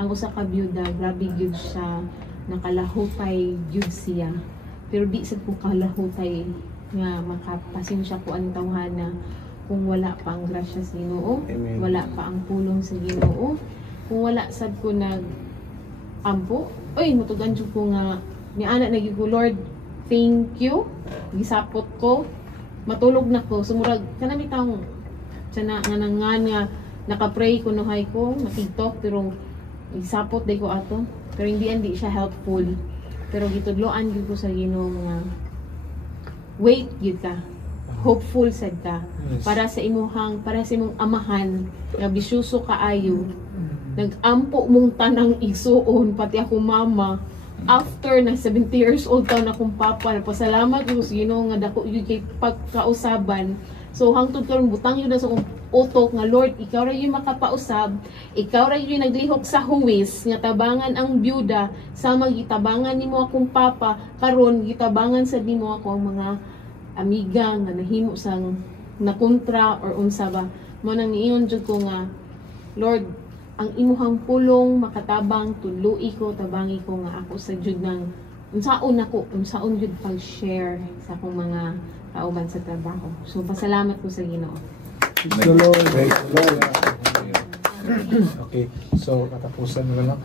ang usa ka byuda, grabe yun siya, nakalahutay yun siya. Pero di sa ko kalahutay nga makapasensya ko ang tawhana kung wala pa ang grasya sa Ginoo, wala pa ang pulong sa Ginoo, kung wala sad ko nag ampo, mutugan jud ko nga niana na gyud ko Lord, thank you. Gisapot ko, matulog na ko, sumurag kanami taong sana nga nga naka-pray ko nuhay ko, na-TikTok pero gisapot day ko ato, pero hindi siya helpful. Pero gitudloan gyud ko sa Ginoo nga wait gyud ka. Hopeful sad ka. Para sa imong amahan nga bisyuso kaayo. Nag-ampo mong tanang igsuon pati ako mama. After na 70 years old taon akong papa, napasalamat ko sa Ginoo nga dako gyud kay pagkausaban. So hangtod karon butang yun na sa akong utok nga Lord, ikaw ra yung makapausab, ikaw ra yung naglihok sa huwis nga tabangan ang byuda, sama gitabangan nimo akong papa, karon gitabangan sa nimo ako ang mga amiga nga nahimo sang nakontra or unsa ba. Mo nang niingon jud ko nga Lord, ang imuhang pulong makatabang tudloi ko, tabangi ko nga ako sa jud nang unsaon jud pag-share sa akong mga kauban sa trabaho. So pasalamat ko sa Ginoo. So Lord, okay, so katapusan na lang.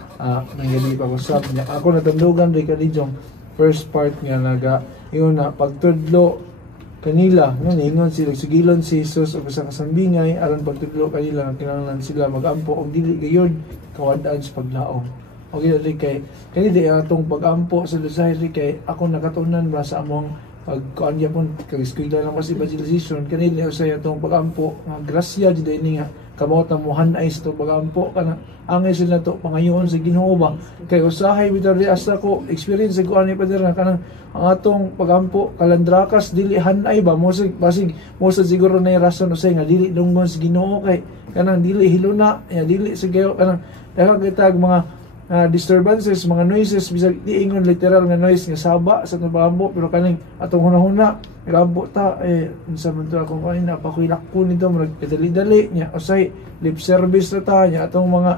Nangyali pa ko sab niya. Ako natandugan rin kanijong first part nga naga yun na pagtudlo kanila ingon sila sigilon si Jesus o sa kasambingay aron pagtudlo kanila kinahanglan sila magampo og dili gayud kawadaan sa paglaom. Okay ri kay di atong pagampo sa Lusay ri kay ako nakatunan ba sa among pagkuan gyapon kag-eskwela lang mas evangelization kanila usay atong pagampo nga grasya jud ini nga kamot na muhanay sa pagampo kana angay sila to pangayoon sa Ginoo ba kay usahay bitaw di asa ko experience ko ani pader na kanang ang atong pagampo kalandrakas dili hanay ba mo siguro na rason usay nga dili dunggon sa Ginoo kay kanang dili hiluna dili sa gayo kanang kitag mga disturbances, mga noises, bisag di ingon literal nga noise nga saba sa pagampo pero kaning atong hunahuna nagampo ta unsa man to akong kanina pakuilak ko nito murag kadali-dali nya usay lip service na ta nya atong mga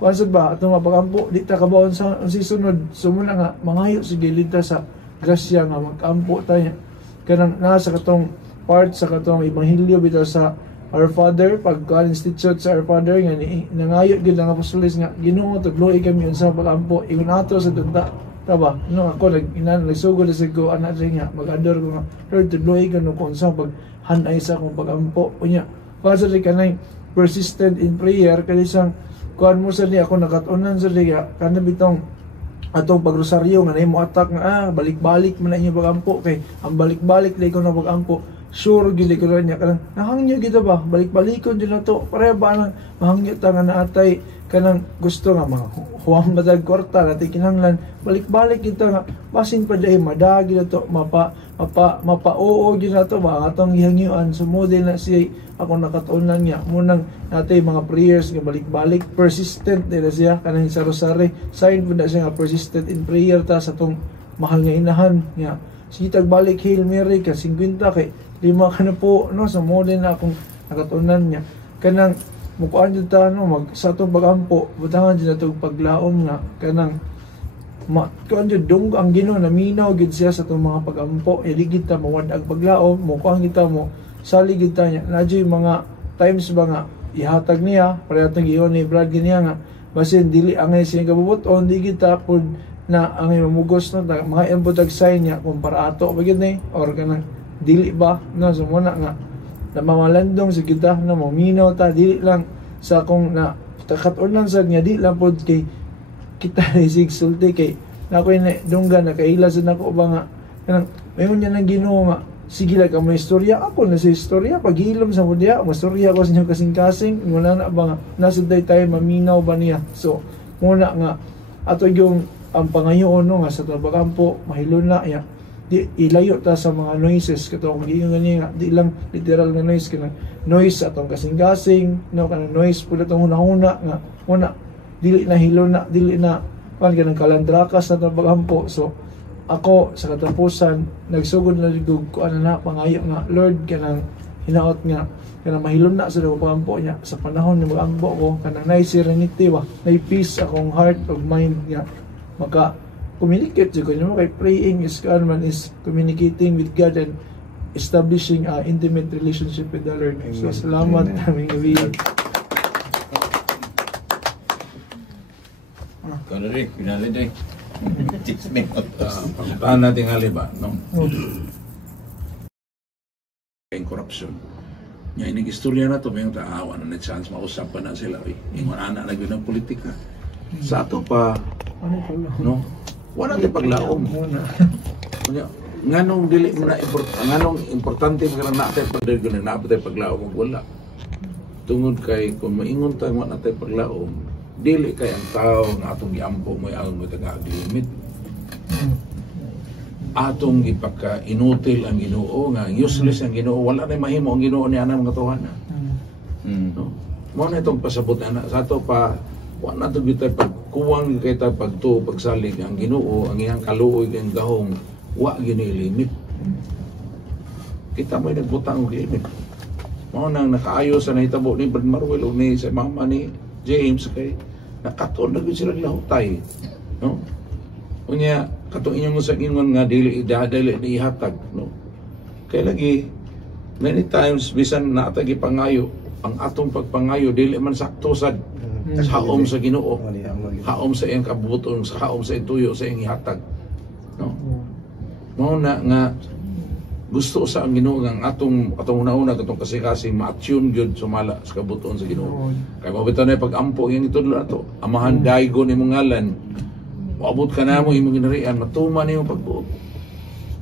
kuan ba atong mga pagampo di ta kabawon sa sunod sumuna nga mangayo sige ligta sa grasya nga magampo ta nya kanang nasa katong part sa katong ebanghelyo bitaw sa Our Father, pagkuhan institute sa Our Father nga nangayot gid ang apostoles nga Ginoo tudloy kami unsa pagampo ingon ato sa tunta taba no ako nagsugod sa ko anak nga mag-ador ko nga Lord tudloy kanu kung unsa paghanay sa akong pagampo unya para sa kanay persistent in prayer kay isang kuan mo sa di ako nakatunan sa di kana bitong atong pagrosaryo nga nahimo attack nga balik-balik man na inyo pagampo kay ang balik-balik lay ko na pagampo sure gili ko niya kanang nahangyo kita ba balik-balikon din na to pare ba nang mahangyo ta nga naatay kanang gusto nga mga huwang matag kwarta natin kinahanglan balik-balik kita nga basin pa dahil madagi na to mapa-oo din na to ba ang atong gihangyuan sumodel na siya ako nakatunan niya munang natin mga prayers nga balik-balik persistent nila siya kanang sa rosary sign po na siya nga persistent in prayer ta sa tong mahal nga inahan nga sitag balik Hail Mary ka 50 kay 5 ka na po no sa model na akong nakatunan niya kanang mukuan jud ta no mag sa atong pagampo butangan jud atong paglaom nga kanang kuan jud dong ang Ginoo naminaw gid siya sa atong mga pagampo iligid ta mawad-ag paglaom mukuan kita mo sali gid ta niya nadyo mga times ba nga ihatag niya para atong giyon ni Brad ganiya nga basin dili angay siya kabubuton di kita pud na angay mamugos no mga embotag sign niya kung para ato bagid ni or kanang dili ba no sumuna nga na mamalandong sa kita na maminaw ta dili lang sa akong na takatunan sad nga di lang pod kay kita isig sulti kay nakoy na dungga na kaila sa nako ba nga kanang mayon niya nang Ginoo nga sige lang ka may istorya ako na sa istorya paghilom sa mudya mastorya ko sa inyo kasing-kasing muna na ba nga nasa day tayo maminaw ba niya so muna nga ato yung ang pangayoon no nga sa trabakampo mahilon na ya di ilayo ta sa mga noises kato kung giingon nga di lang literal na noise kanang noise atong kasing-kasing no kanang noise pud atong hunahuna nga una dili na hilon na dili na kan kanang kalandrakas sa trabakampo so ako sa katapusan nagsugod na ligog ko ana na pangayo nga Lord kanang hinaot nga kanang mahilon na sa trabakampo niya sa panahon ni magambo ko kanang nay serenity ba nay peace akong heart of mind nga maka communicate ko nyo kay praying is man is communicating with God and establishing a intimate relationship with the Lord. So salamat kaming gabi. Kano rin, pinali rin. Pagpuntahan natin nga liba, no? Yung corruption. Yung inig-istorya na ito, may taawa na chance mausap pa na sila. Yung anak nagawin ng politika. Sa ato pa, no? Wala tayo paglaom. Nganong dili mo na nganong importante mo na natin pagdagan na natin paglaom wala. Tungod kay kung maingon tayo mo natin paglaom, dili kay ang tao nga atong giampo mo ang magkakalimit. Atong ipaka-inutil ang Ginoo nga useless ang Ginoo wala na mahimo ang Ginoo ni ana mga tuhan. No? Mo na itong pasabot ana sa ato pa wala to bitay pagkuwang kay ta pagtuo pagsalig ang Ginoo ang iyang kaluoy ang gahom wa ginilimit kita may nagbutang og limit mao nang nakaayo sa nahitabo ni Brad Marwell o ni sa mama ni James kay nakatuon na gyud sila lahutay no unya katong inyong sa ingon nga dili ni ihatag no kay lagi many times bisan naatag ipangayo ang atong pagpangayo dili man sakto sad haom sa Ginoo haom sa iyang kabubuton sa haom sa ituyo sa iyang ihatag no mao na nga gusto sa ang Ginoo nga atong una-una katong kasi ma-attune gyud sumala sa kabubuton sa Ginoo kay mabitaw na pag-ampo iyang itudlo nato amahan daygo nimong ngalan moabot ka namo imong ginarian matuman nimo pagbuot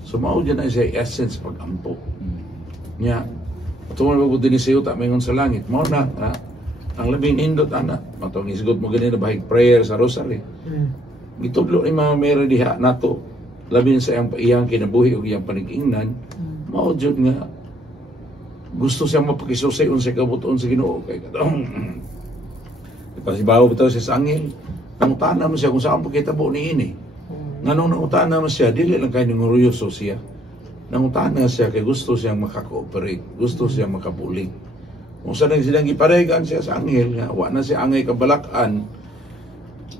so mao gyud na siya essence pag-ampo nya tuman pagbuot dinhi sa yuta mingon sa langit mao na ang labing indot ana matong isgot mo ganina bahig prayer sa rosary gitudlo ni Mama Mary diha nato labing sa iyang kinabuhi ug iyang panag-ingnan mao jud nga gusto siya mapakisusay unsay kabuton sa Ginoo kay kadong ipasibaw bitaw siya sa angel nangutana mo siya kung saan pagkitabo ni ini nganong nangutana mo siya dili lang kay ningoryoso siya nangutana siya kay gusto siyang makakooperate gusto siyang makabulig kung saan silang giparegan siya sa anghel nga wa na siya angay kabalakan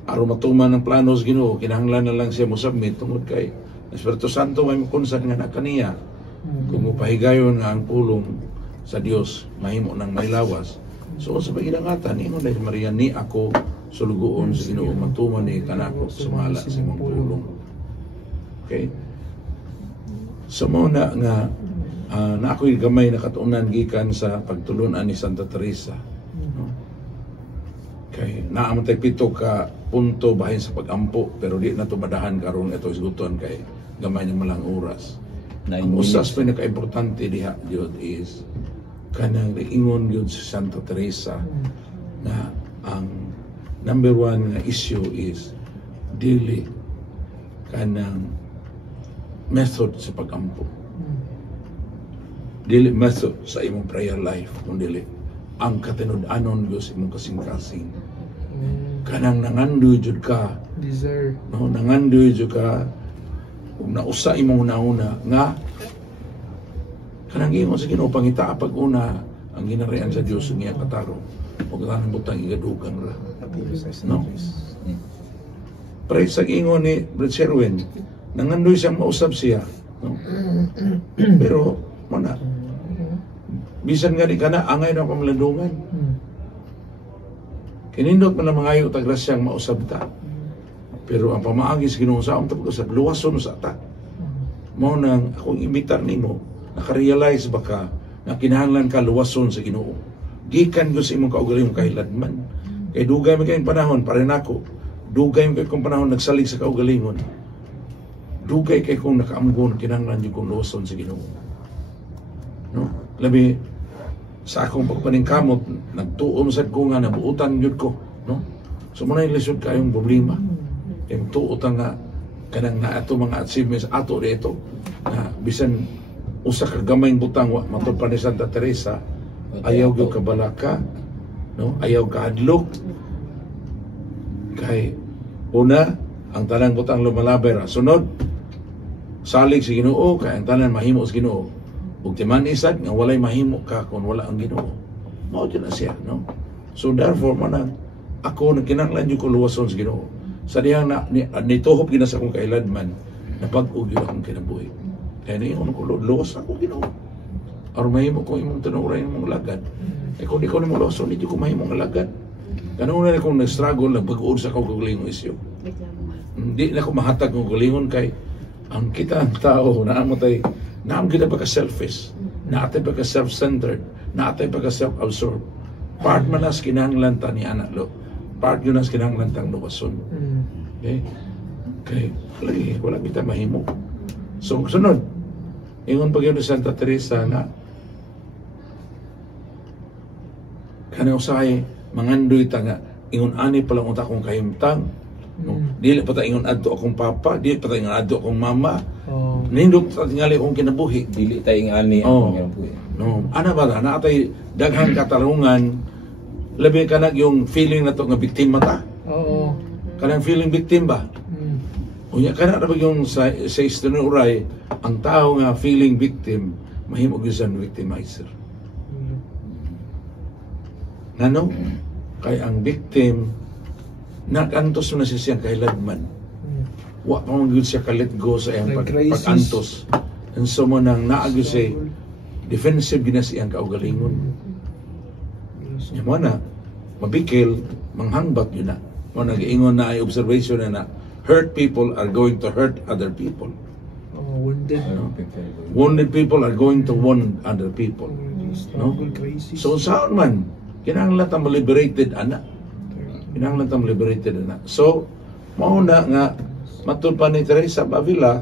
aron matuman ang plano sa Ginoo kinahanglan na lang siya mo submit tungod kay Espiritu Santo may makunsan nga na kaniya kung mapahigayon nga ang pulong sa Dios mahimo nang may lawas. So sa pagilangatan ingon dahil Maria ni ako sulugoon sa Ginoo matuman ni kanako sumala sa imong pulong. Okay? So muna nga na ako'y gamay na katuunan gikan sa pagtulunan ni Santa Teresa. No? Kay naamon tay 7 ka punto bahin sa pagampo pero di na to madahan karon ito isguton kay gamay na malang oras. Ang usas pa naka-importante diha jud is kanang ingon gyud sa Santa Teresa na ang number 1 nga issue is dili kanang method sa pagampo. Dili method sa imong prayer life, kundi ang katinud-anon Dios imong kasing-kasing. Kanang nangandoy jud ka, Desire. no, nangandoy jud ka ug nausa imong una nga kanang ingon sa Ginoo pangita pag una ang ginarian sa Dios nga katarong ug tanang butang igadugang ra. No. Pray sa ingon ni Brother Sherwin, nangandoy siyang mausab siya, no? Pero mana bisan nga di kana angay na pamalandungan. Kinindot man ang mga tag grasyang mausab ta. Pero ang pamaagi sa Ginoo sa among sa luwason sa ta. Mao nang akong imitar nimo, naka-realize ba ka na kinahanglan ka luwason sa Ginoo. Gikan gyud sa imong kaugalingong kahiladman. Kay dugay man kayong panahon pare nako. Dugay man kayong panahon nagsalig sa kaugalingon. Dugay kay kung nakaamgon kinahanglan gyud kong luwason sa Ginoo. No? Labi sa akong pagpaningkamot nagtuon sad ko nga nabuutan gyud ko, no? So mo na lisod kayong problema. Yung tuutan nga kanang na ato mga achievements ato dito na bisan usa ka gamayng butang wa matud pa ni Santa Teresa ayaw gyud ka balaka, no? Ayaw ka hadlok. Kay una ang tanang butang lumalabay ra. Sunod salig sa Ginoo kay ang tanan mahimo sa Ginoo. Ug timan isad nga walay mahimo ka kung wala ang Ginoo. Mao na siya, no? So therefore man ako nagkinahanglan jud ko luwason sa Ginoo. Sa diyang nituhop gina sa akong kailadman napag-ug yun akong kinabuhi. Kaya niyon ko luwas ako Ginoo. Aron mahimo ko imong tinuray imong lagad. E kung di ko nimo luwason di ko mahimo nga lagad. Kanang una akong nag-struggle nagpag-uod sa kaugalingong isyu. Hindi na ako mahatag ng galingon kay ang kita ang tao naam kita pagka-selfish, naatay pagka-self-centered, naatay pagka-self-absorbed. Part man nas kinahanglan ta ni anak lo. Part yun nas kinahanglan tang luwason. Okay? Okay. Wala kita mahimo. So, sunod. Ingon pag yun ni Santa Teresa na kanang usahay mangandoy ta nga ingon ani pa lang unta akong kahimtang. No? Dili pa ta ingon adto akong papa, dili pa ta ingon adto akong mama. Nindot sa tingali akong kinabuhi. Dili tayong ani akong kinabuhi. No, ana ba na atay daghang katarungan labi kanag yung feeling na to nga biktima ta. Oo. Kanang feeling victim ba? Unya kana ra ba yung sa istinuray ang tao nga feeling victim mahimo gyud sa victimizer. Ngano? Kay ang victim nakantos na siya siyang kahiladman. Wa pa man gyud siya ka-let go sa iyang pag-antos. And so mo nang naagyo siya defensive gina siyang kaugalingon. Nya mo na mabikil manghangbat yun na. Mo nag-iingon na ay observation na hurt people are going to hurt other people. Wounded. Wounded people are going to wound other people. No? So saan man kinahanglan ta liberated ana. Kinahanglan ta liberated ana. So mao na nga matud pa ni Teresa Avila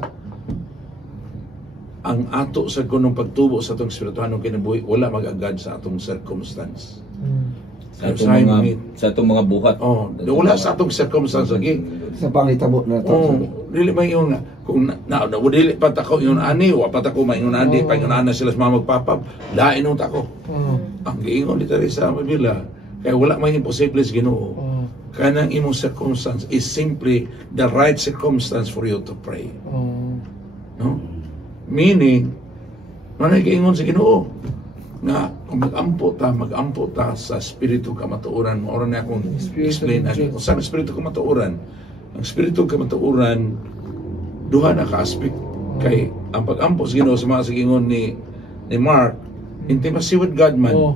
ang ato sa kunong pagtubo sa atong espirituhanong kinabuhi wala mag-agad sa atong circumstance. Sa atong mga buhat. Wala sa atong circumstance lagi. Sa pangitabo na to. Dili man yung kung dili pa tako yung ani wa pa tako man yung ani pa yung ana sila sa magpapab lain nung tako. Ang giingon ni Teresa Avila kay wala man imposible sa Ginoo. Kanang imong circumstance is simply the right circumstance for you to pray. No? Meaning, nanagiingon sa Ginoo nga kung mag-ampo ta sa espiritu kamatuoran mo. Oran na akong explain natin. Kung saan espiritu kamatuoran? Ang espiritu kamatuoran, duha na ka-aspect. Kay ang pag-ampo sa Ginoo sa mga sigingon ni Mark, Intimacy with God man. Oh,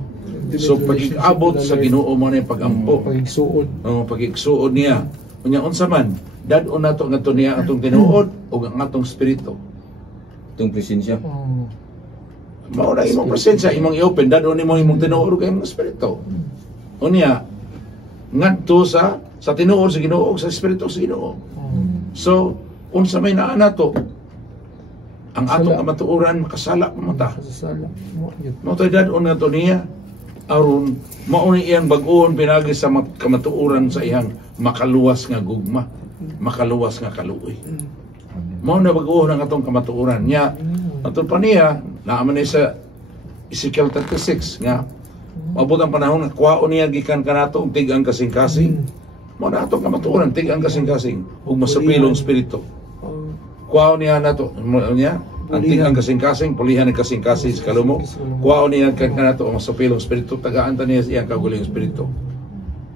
So pag-abot sa Ginoo mo na yung pag-ampo. pagigsuod. Pag-igsuod niya. Unya unsa man, dadon nato ngadto niya atong tinuod o ang atong espiritu. Itong presensya. Oh. Mao na imong presensya, imong i-open dadon nimo imong tinuod kay imong espiritu. Unya ngadto sa tinuod sa Ginoo sa espiritu sa Ginoo. So unsa may naa nato ang atong kamatuoran makasala pamata. Kasasala. Mao tay dadon nato niya aron mao ni iyang bag-on pinagi sa kamatuoran sa iyang makaluwas nga gugma, makaluwas nga kaluoy. Mao na bag-on ang atong kamatuoran nya. Atong pa niya naaman ni sa Ezekiel 36 nga maabot ang panahon nga kuwaon niya gikan kanato og tig-ang kasing-kasing. Mao na atong kamatuoran tig-ang kasing-kasing ug masupilong espiritu. Kuwaon niya nato niya ang tig-ang kasing-kasing, pulihan ng kasing-kasing sa kalumo. Kuwaon niya kanato ang masupilong espiritu, tagaan ta niya iyang kaguling espiritu.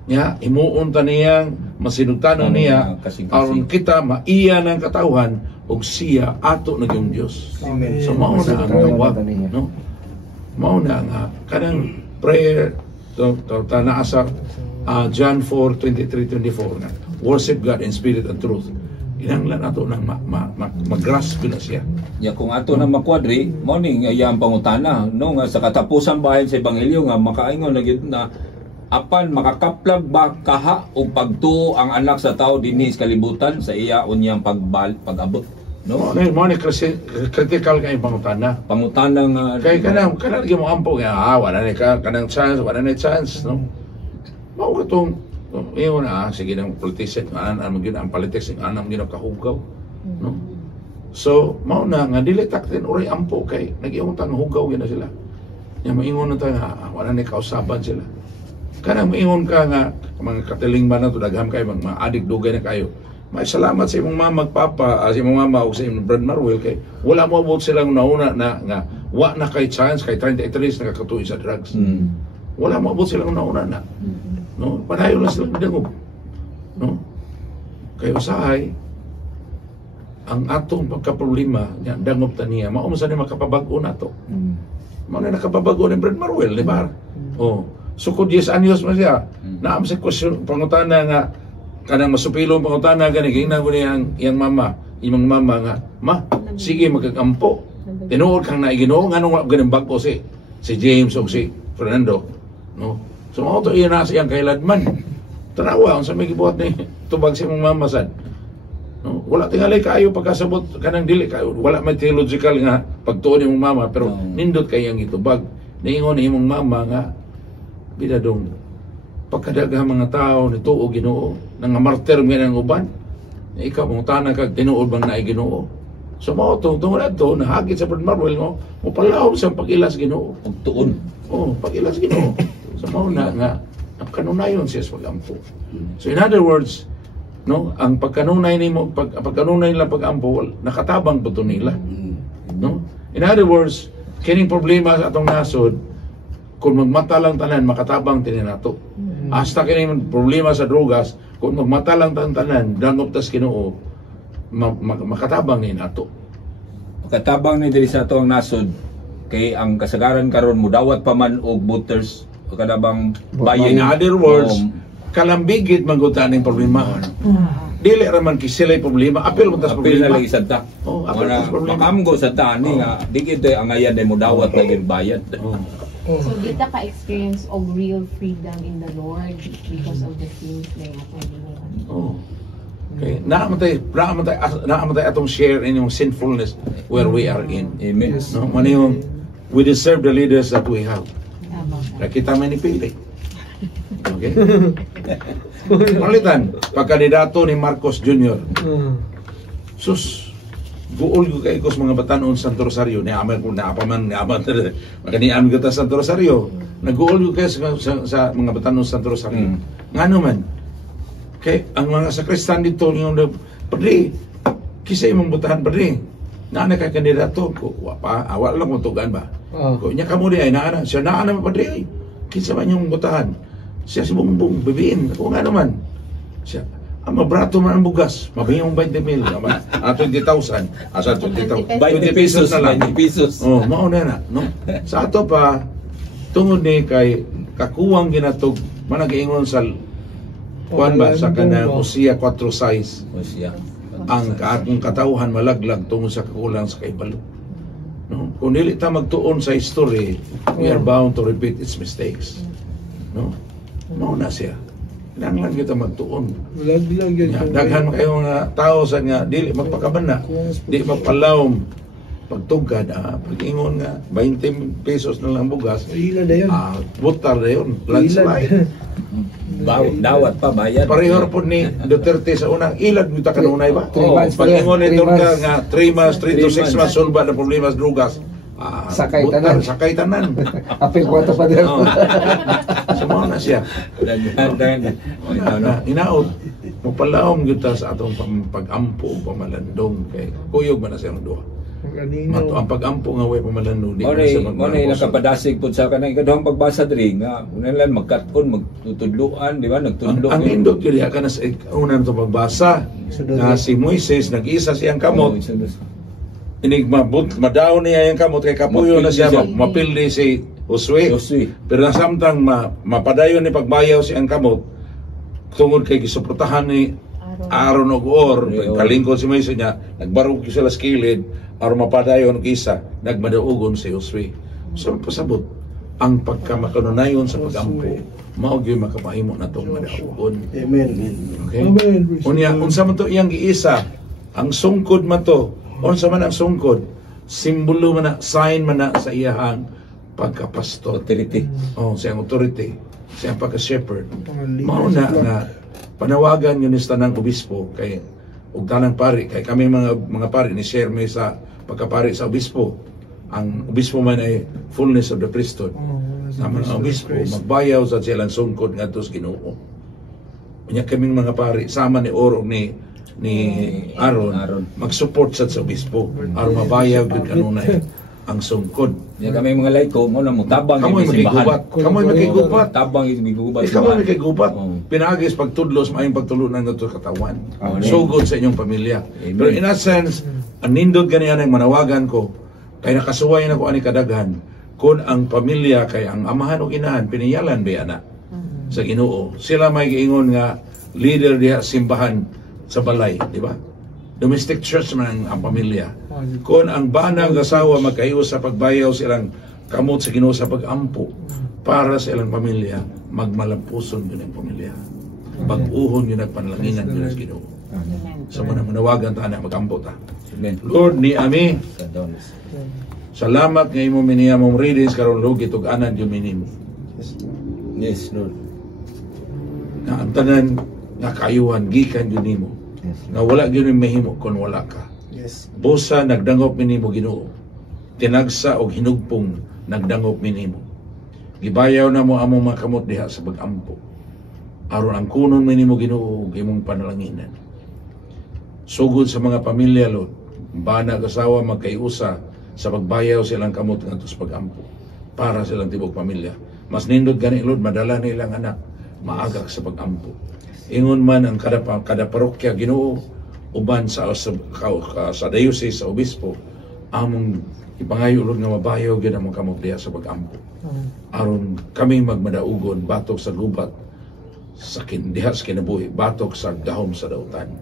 Nya himuon ta niya masinugtanon niya aron kita maiya ng katawhan ug siya ato na yung Dios. So mao na ang tawag, no? Mao na nga kanang prayer to naa sa John 4:23-24 nga worship God in spirit and truth. Inanglan ato nang mag-grasp na siya. Ya kung ato na makwadri, morning ayang pangutana no nga sa katapusan bahin sa ebanghelyo nga makaingon na gyud na apan makakaplag ba kaha o pagtuo ang anak sa tao dinhi sa kalibutan sa iya unyang pag-abot, no? Mo ni critical kay pangutana. Pangutana nga Kay kanang mo ampo nga wala ni ka kanang chance, wala ni chance, no? Mao katong iyo na sige nang politician ang gyud ang politics ang anam gyud kahugaw, no? So mao na nga dili takten uray ampo kay nag-iong tang hugaw gyud na sila. Nya maingon na ta nga wala ni kausaban sila. Kanang maingon ka nga mga katiling man na to dagham kay mga adik dugay na kayo. May salamat sa imong mama magpapa, sa imong mama ug sa imong Brad Marwell kay wala mo abot silang nauna na nga wa na kay chance kay 33 nakakatuig sa drugs. Wala mo abot silang nauna na. No, padayon lang sila midangog. No? Kay usahay ang atong pagkaproblema nya dangop ta niya mao man sa ni makapabag-o nato. Mao na nakapabag-o ni Brad Marwell, di ba? Oh, sukod 10 anyos man siya. Naam sa question pangutana nga kanang masupilong pangutana gani gina ko niyang iyang mama, imong mama nga, ma, sige magagampo. Tinuod kang naiginoo nganong wa ganang bag-o si James o si Fernando, no? So mao to iya na siyang kailadman. Tanawa unsa may gibuhat ni tubag si imong mama sad. No, wala tingali kayo pagkasabot kanang dili kayo. Wala may theological nga pagtuon imong mama pero nindot kay ang itubag. Niingon ni imong mama nga bidadong pagkadaghang mga tao nituo Ginoo nang martir nga nang uban. Ikaw mong tanan kag tinuod bang naay Ginoo. So mao to tungod adto nahagit sa Brad Marwell mo palawom sa pagilas Ginoo. ug tuon. Oh, pagilas Ginoo. So mao na nga ang kanunayon siya sa pag-ampo. So in other words, no, ang pagkanunay nimo pagkanunay nila pag-ampo nakatabang puto nila. No? In other words, kining problema sa atong nasod kung magmata lang tanan makatabang tininato. Hasta kining problema sa drogas kung magmata lang tanan dangop tas Ginoo makatabang ni nato. Katabang ni diri sa ato ang nasod kay ang kasagaran karon mudawat pa man og voters o kadabang bayan. In other words, kalambigit magutan ning problema. Dili ra man kisilay problema, apil mo tas apil problema. na lagi sadta. Oh, apil tas problema. Makamgo sa tani nga digid ang ayan ay mudawat na gyud bayad. So, dita ka-experience of real freedom in the Lord because of the things na yung Oh. Okay, naamatay atong share in yung sinfulness where we are in. Amen. No, man yung we deserve the leaders that we have. Kaya kita may nipili. Okay? Palitan, pagkandidato ni Marcos Jr. Sus, buol ko kay kos mga batanon Santo Rosario ni aman ko na apaman makanian kita Santo Rosario. Naguol ko kay sa mga batanon Santo Rosario. Ngano man kay ang mga sakristan dito niyo padri kisay imong butahan padri na kay kandidato ko awal lang mo tugan ba ko nya kamo di ay naa siya naa na padri ay kinsa man yung butahan siya si Bongbong bibiin ko nga naman siya mabrato man ang bugas, mabiyong 20 mil, 20,000, asa 20,000, 20 pesos na lang. 20 pesos. Oh, mao na, no? Sa ato pa, tungod ni kay kakuwang ginatog, managiingon sa kuan ba sa kanang Hosea 4:6, O siya. ang kaatong katawhan malaglag tungod sa kakulang sa kaibalo. No? Kung dili ta magtuon sa history, we are bound to repeat its mistakes. No? Mao na siya. Kailangan kita magtuon. Bilang yun. Ya, daghan kayo nga tao sa nga dili magpakabana, di magpalawom pagtugad, pag-ingon nga 20 pesos na lang bugas, Ila na yun. butar na yun, landslide. Dawat pa bayad. Pareho po ni Duterte sa unang ilag nito kanunay ba? Three months pa Pag-ingon yan. ito 3 ka months. nga 3 months, 3 to 6 months. months, solba na problema sa drugas. Sakay butar, tanan. Sakay tanan. Apil ko pa din. Sumao na siya. Inaot, magpalaom kita sa atong pag-ampo o pamalandong kay kuyog man na siyang duha. Mato ang pag-ampo nga way pamalandong di Mo na siya ni nakapadasig pud sa kanang ikadawang pagbasa diri nga unalan magkat-on magtutudloan di ba nagtudlo. Ang indot yun ka na sa unang to pagbasa na si Moises nag-isa siyang kamot. Inig madaw niya yung kamot kay kapuyo na siya mapildi si Josue. Pero samtang mapadayon ni pagbayaw siyang kamot tungod kay gisuportahan ni Aaron og Or kalingkod si Moises niya nagbarog sila sa kilid aron mapadayon kisa nagmadaugon si Josue. So pasabot ang pagkamakanunayon sa pagampo mao gyud makapahimo natong madaugon. Amen. Okay? Unya unsa man to iyang giisa ang sungkod man to. Unsa man ang sungkod, simbolo man na, sign man na sa iyahang pagkapastor. Authority. Siyang authority, siyang pagka-shepherd. Mao na nga panawagan yun sa tanang obispo kay ug tanang pari kay kami mga pari ni share me sa pagkapari sa obispo. Ang obispo man ay fullness of the priesthood. Naman ang obispo magbayaw sa silang sungkod ngadto sa Ginoo. Unya kaming mga pari sama ni Oro ni Aaron mag-support sa obispo aron mabayaw gud kanunay ang sungkod. Ya kami mga laiko mo na mutabang Kamoy makigubat. Tabang imigubat. Kamoy makigubat. Pinagis pagtudlos maayong pagtulunan ngadto sa katawan. Sugod sa inyong pamilya. Pero in a sense, ang nindot ganiyan ang manawagan ko kay nakasuway na ko ani kadaghan kun ang pamilya kay ang amahan ug inahan piniyalan ba ana sa Ginoo. Sila may giingon nga leader diha simbahan sa balay, di ba? Domestic church man ang pamilya. Kung ang banang asawa magkayo sa pagbayaw silang kamot sa Ginoo sa pag-ampo para sa ilang pamilya, magmalampuson yun ang pamilya. Pag-uhon yun ang panlanginan yun ang Ginoo. Sa manawagan ta na mag-ampo ta. Lord, ni ami, salamat nga imo miniya mong readings karon lugi tug-anan yun minimo. Yes, Lord. Na ang tanan nga kaayuhan gikan yun nimo. Nga wala gyud mahimo kon wala ka. Yes. Busa nagdangop minimo Ginoo. Tinagsa og hinugpong nagdangop minimo. Gibayaw na mo among mga kamot diha sa pag-ampo. Aron ang kunon minimo Ginoo ug imong panalanginan. Sugod sa mga pamilya Lord, bana kasawa magkayusa sa pagbayaw silang kamot ngadto sa pag-ampo para silang tibok pamilya. Mas nindot gani Lord madala nilang anak maagak sa pag-ampo. Ingon man ang kada parokya Ginoo uban sa diocese sa obispo among ipangayo Lord nga mabayaw gyud ang kamot diha sa pag-ampo. Aron kami magmadaugon batok sa gubat sa diha sa kinabuhi, batok sa dahom sa dautan.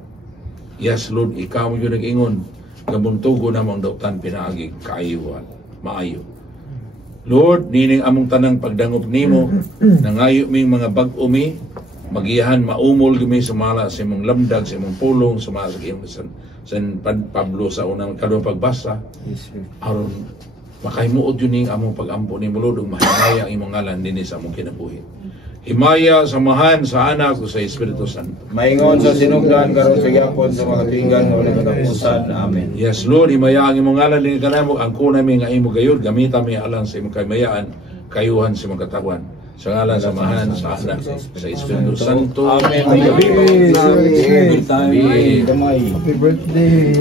Yes Lord, ikaw yung nag-ingon gabuntugo na mong dautan pinaagi kaayuhan maayo. Lord, nining among tanang pagdangop nimo nangayo ming mga bag-o mi magiyahan maumol gumi sumala sa imong lamdag sa imong pulong sumala sa iyong San Pablo sa unang kadong pagbasa aron makahimuot yun ning among pag-ampo ni mulod ug mahimaya ang imong ngalan dinhi sa among kinabuhi. Himaya samahan sa anak o sa Espiritu Santo. Maingon sa sinugdan karon sa gyapon sa mga tinggan nga walang katapusan. Amen. Yes Lord, himaya ang imong ngalan dinhi kanamo ang kunay mi nga imo gayud gamita mi alang sa imong kahimayaan kayuhan sa imong katawan. Sa ngalan samahan sa anak sa Espiritu Santo. Amen. Amen. Happy birthday.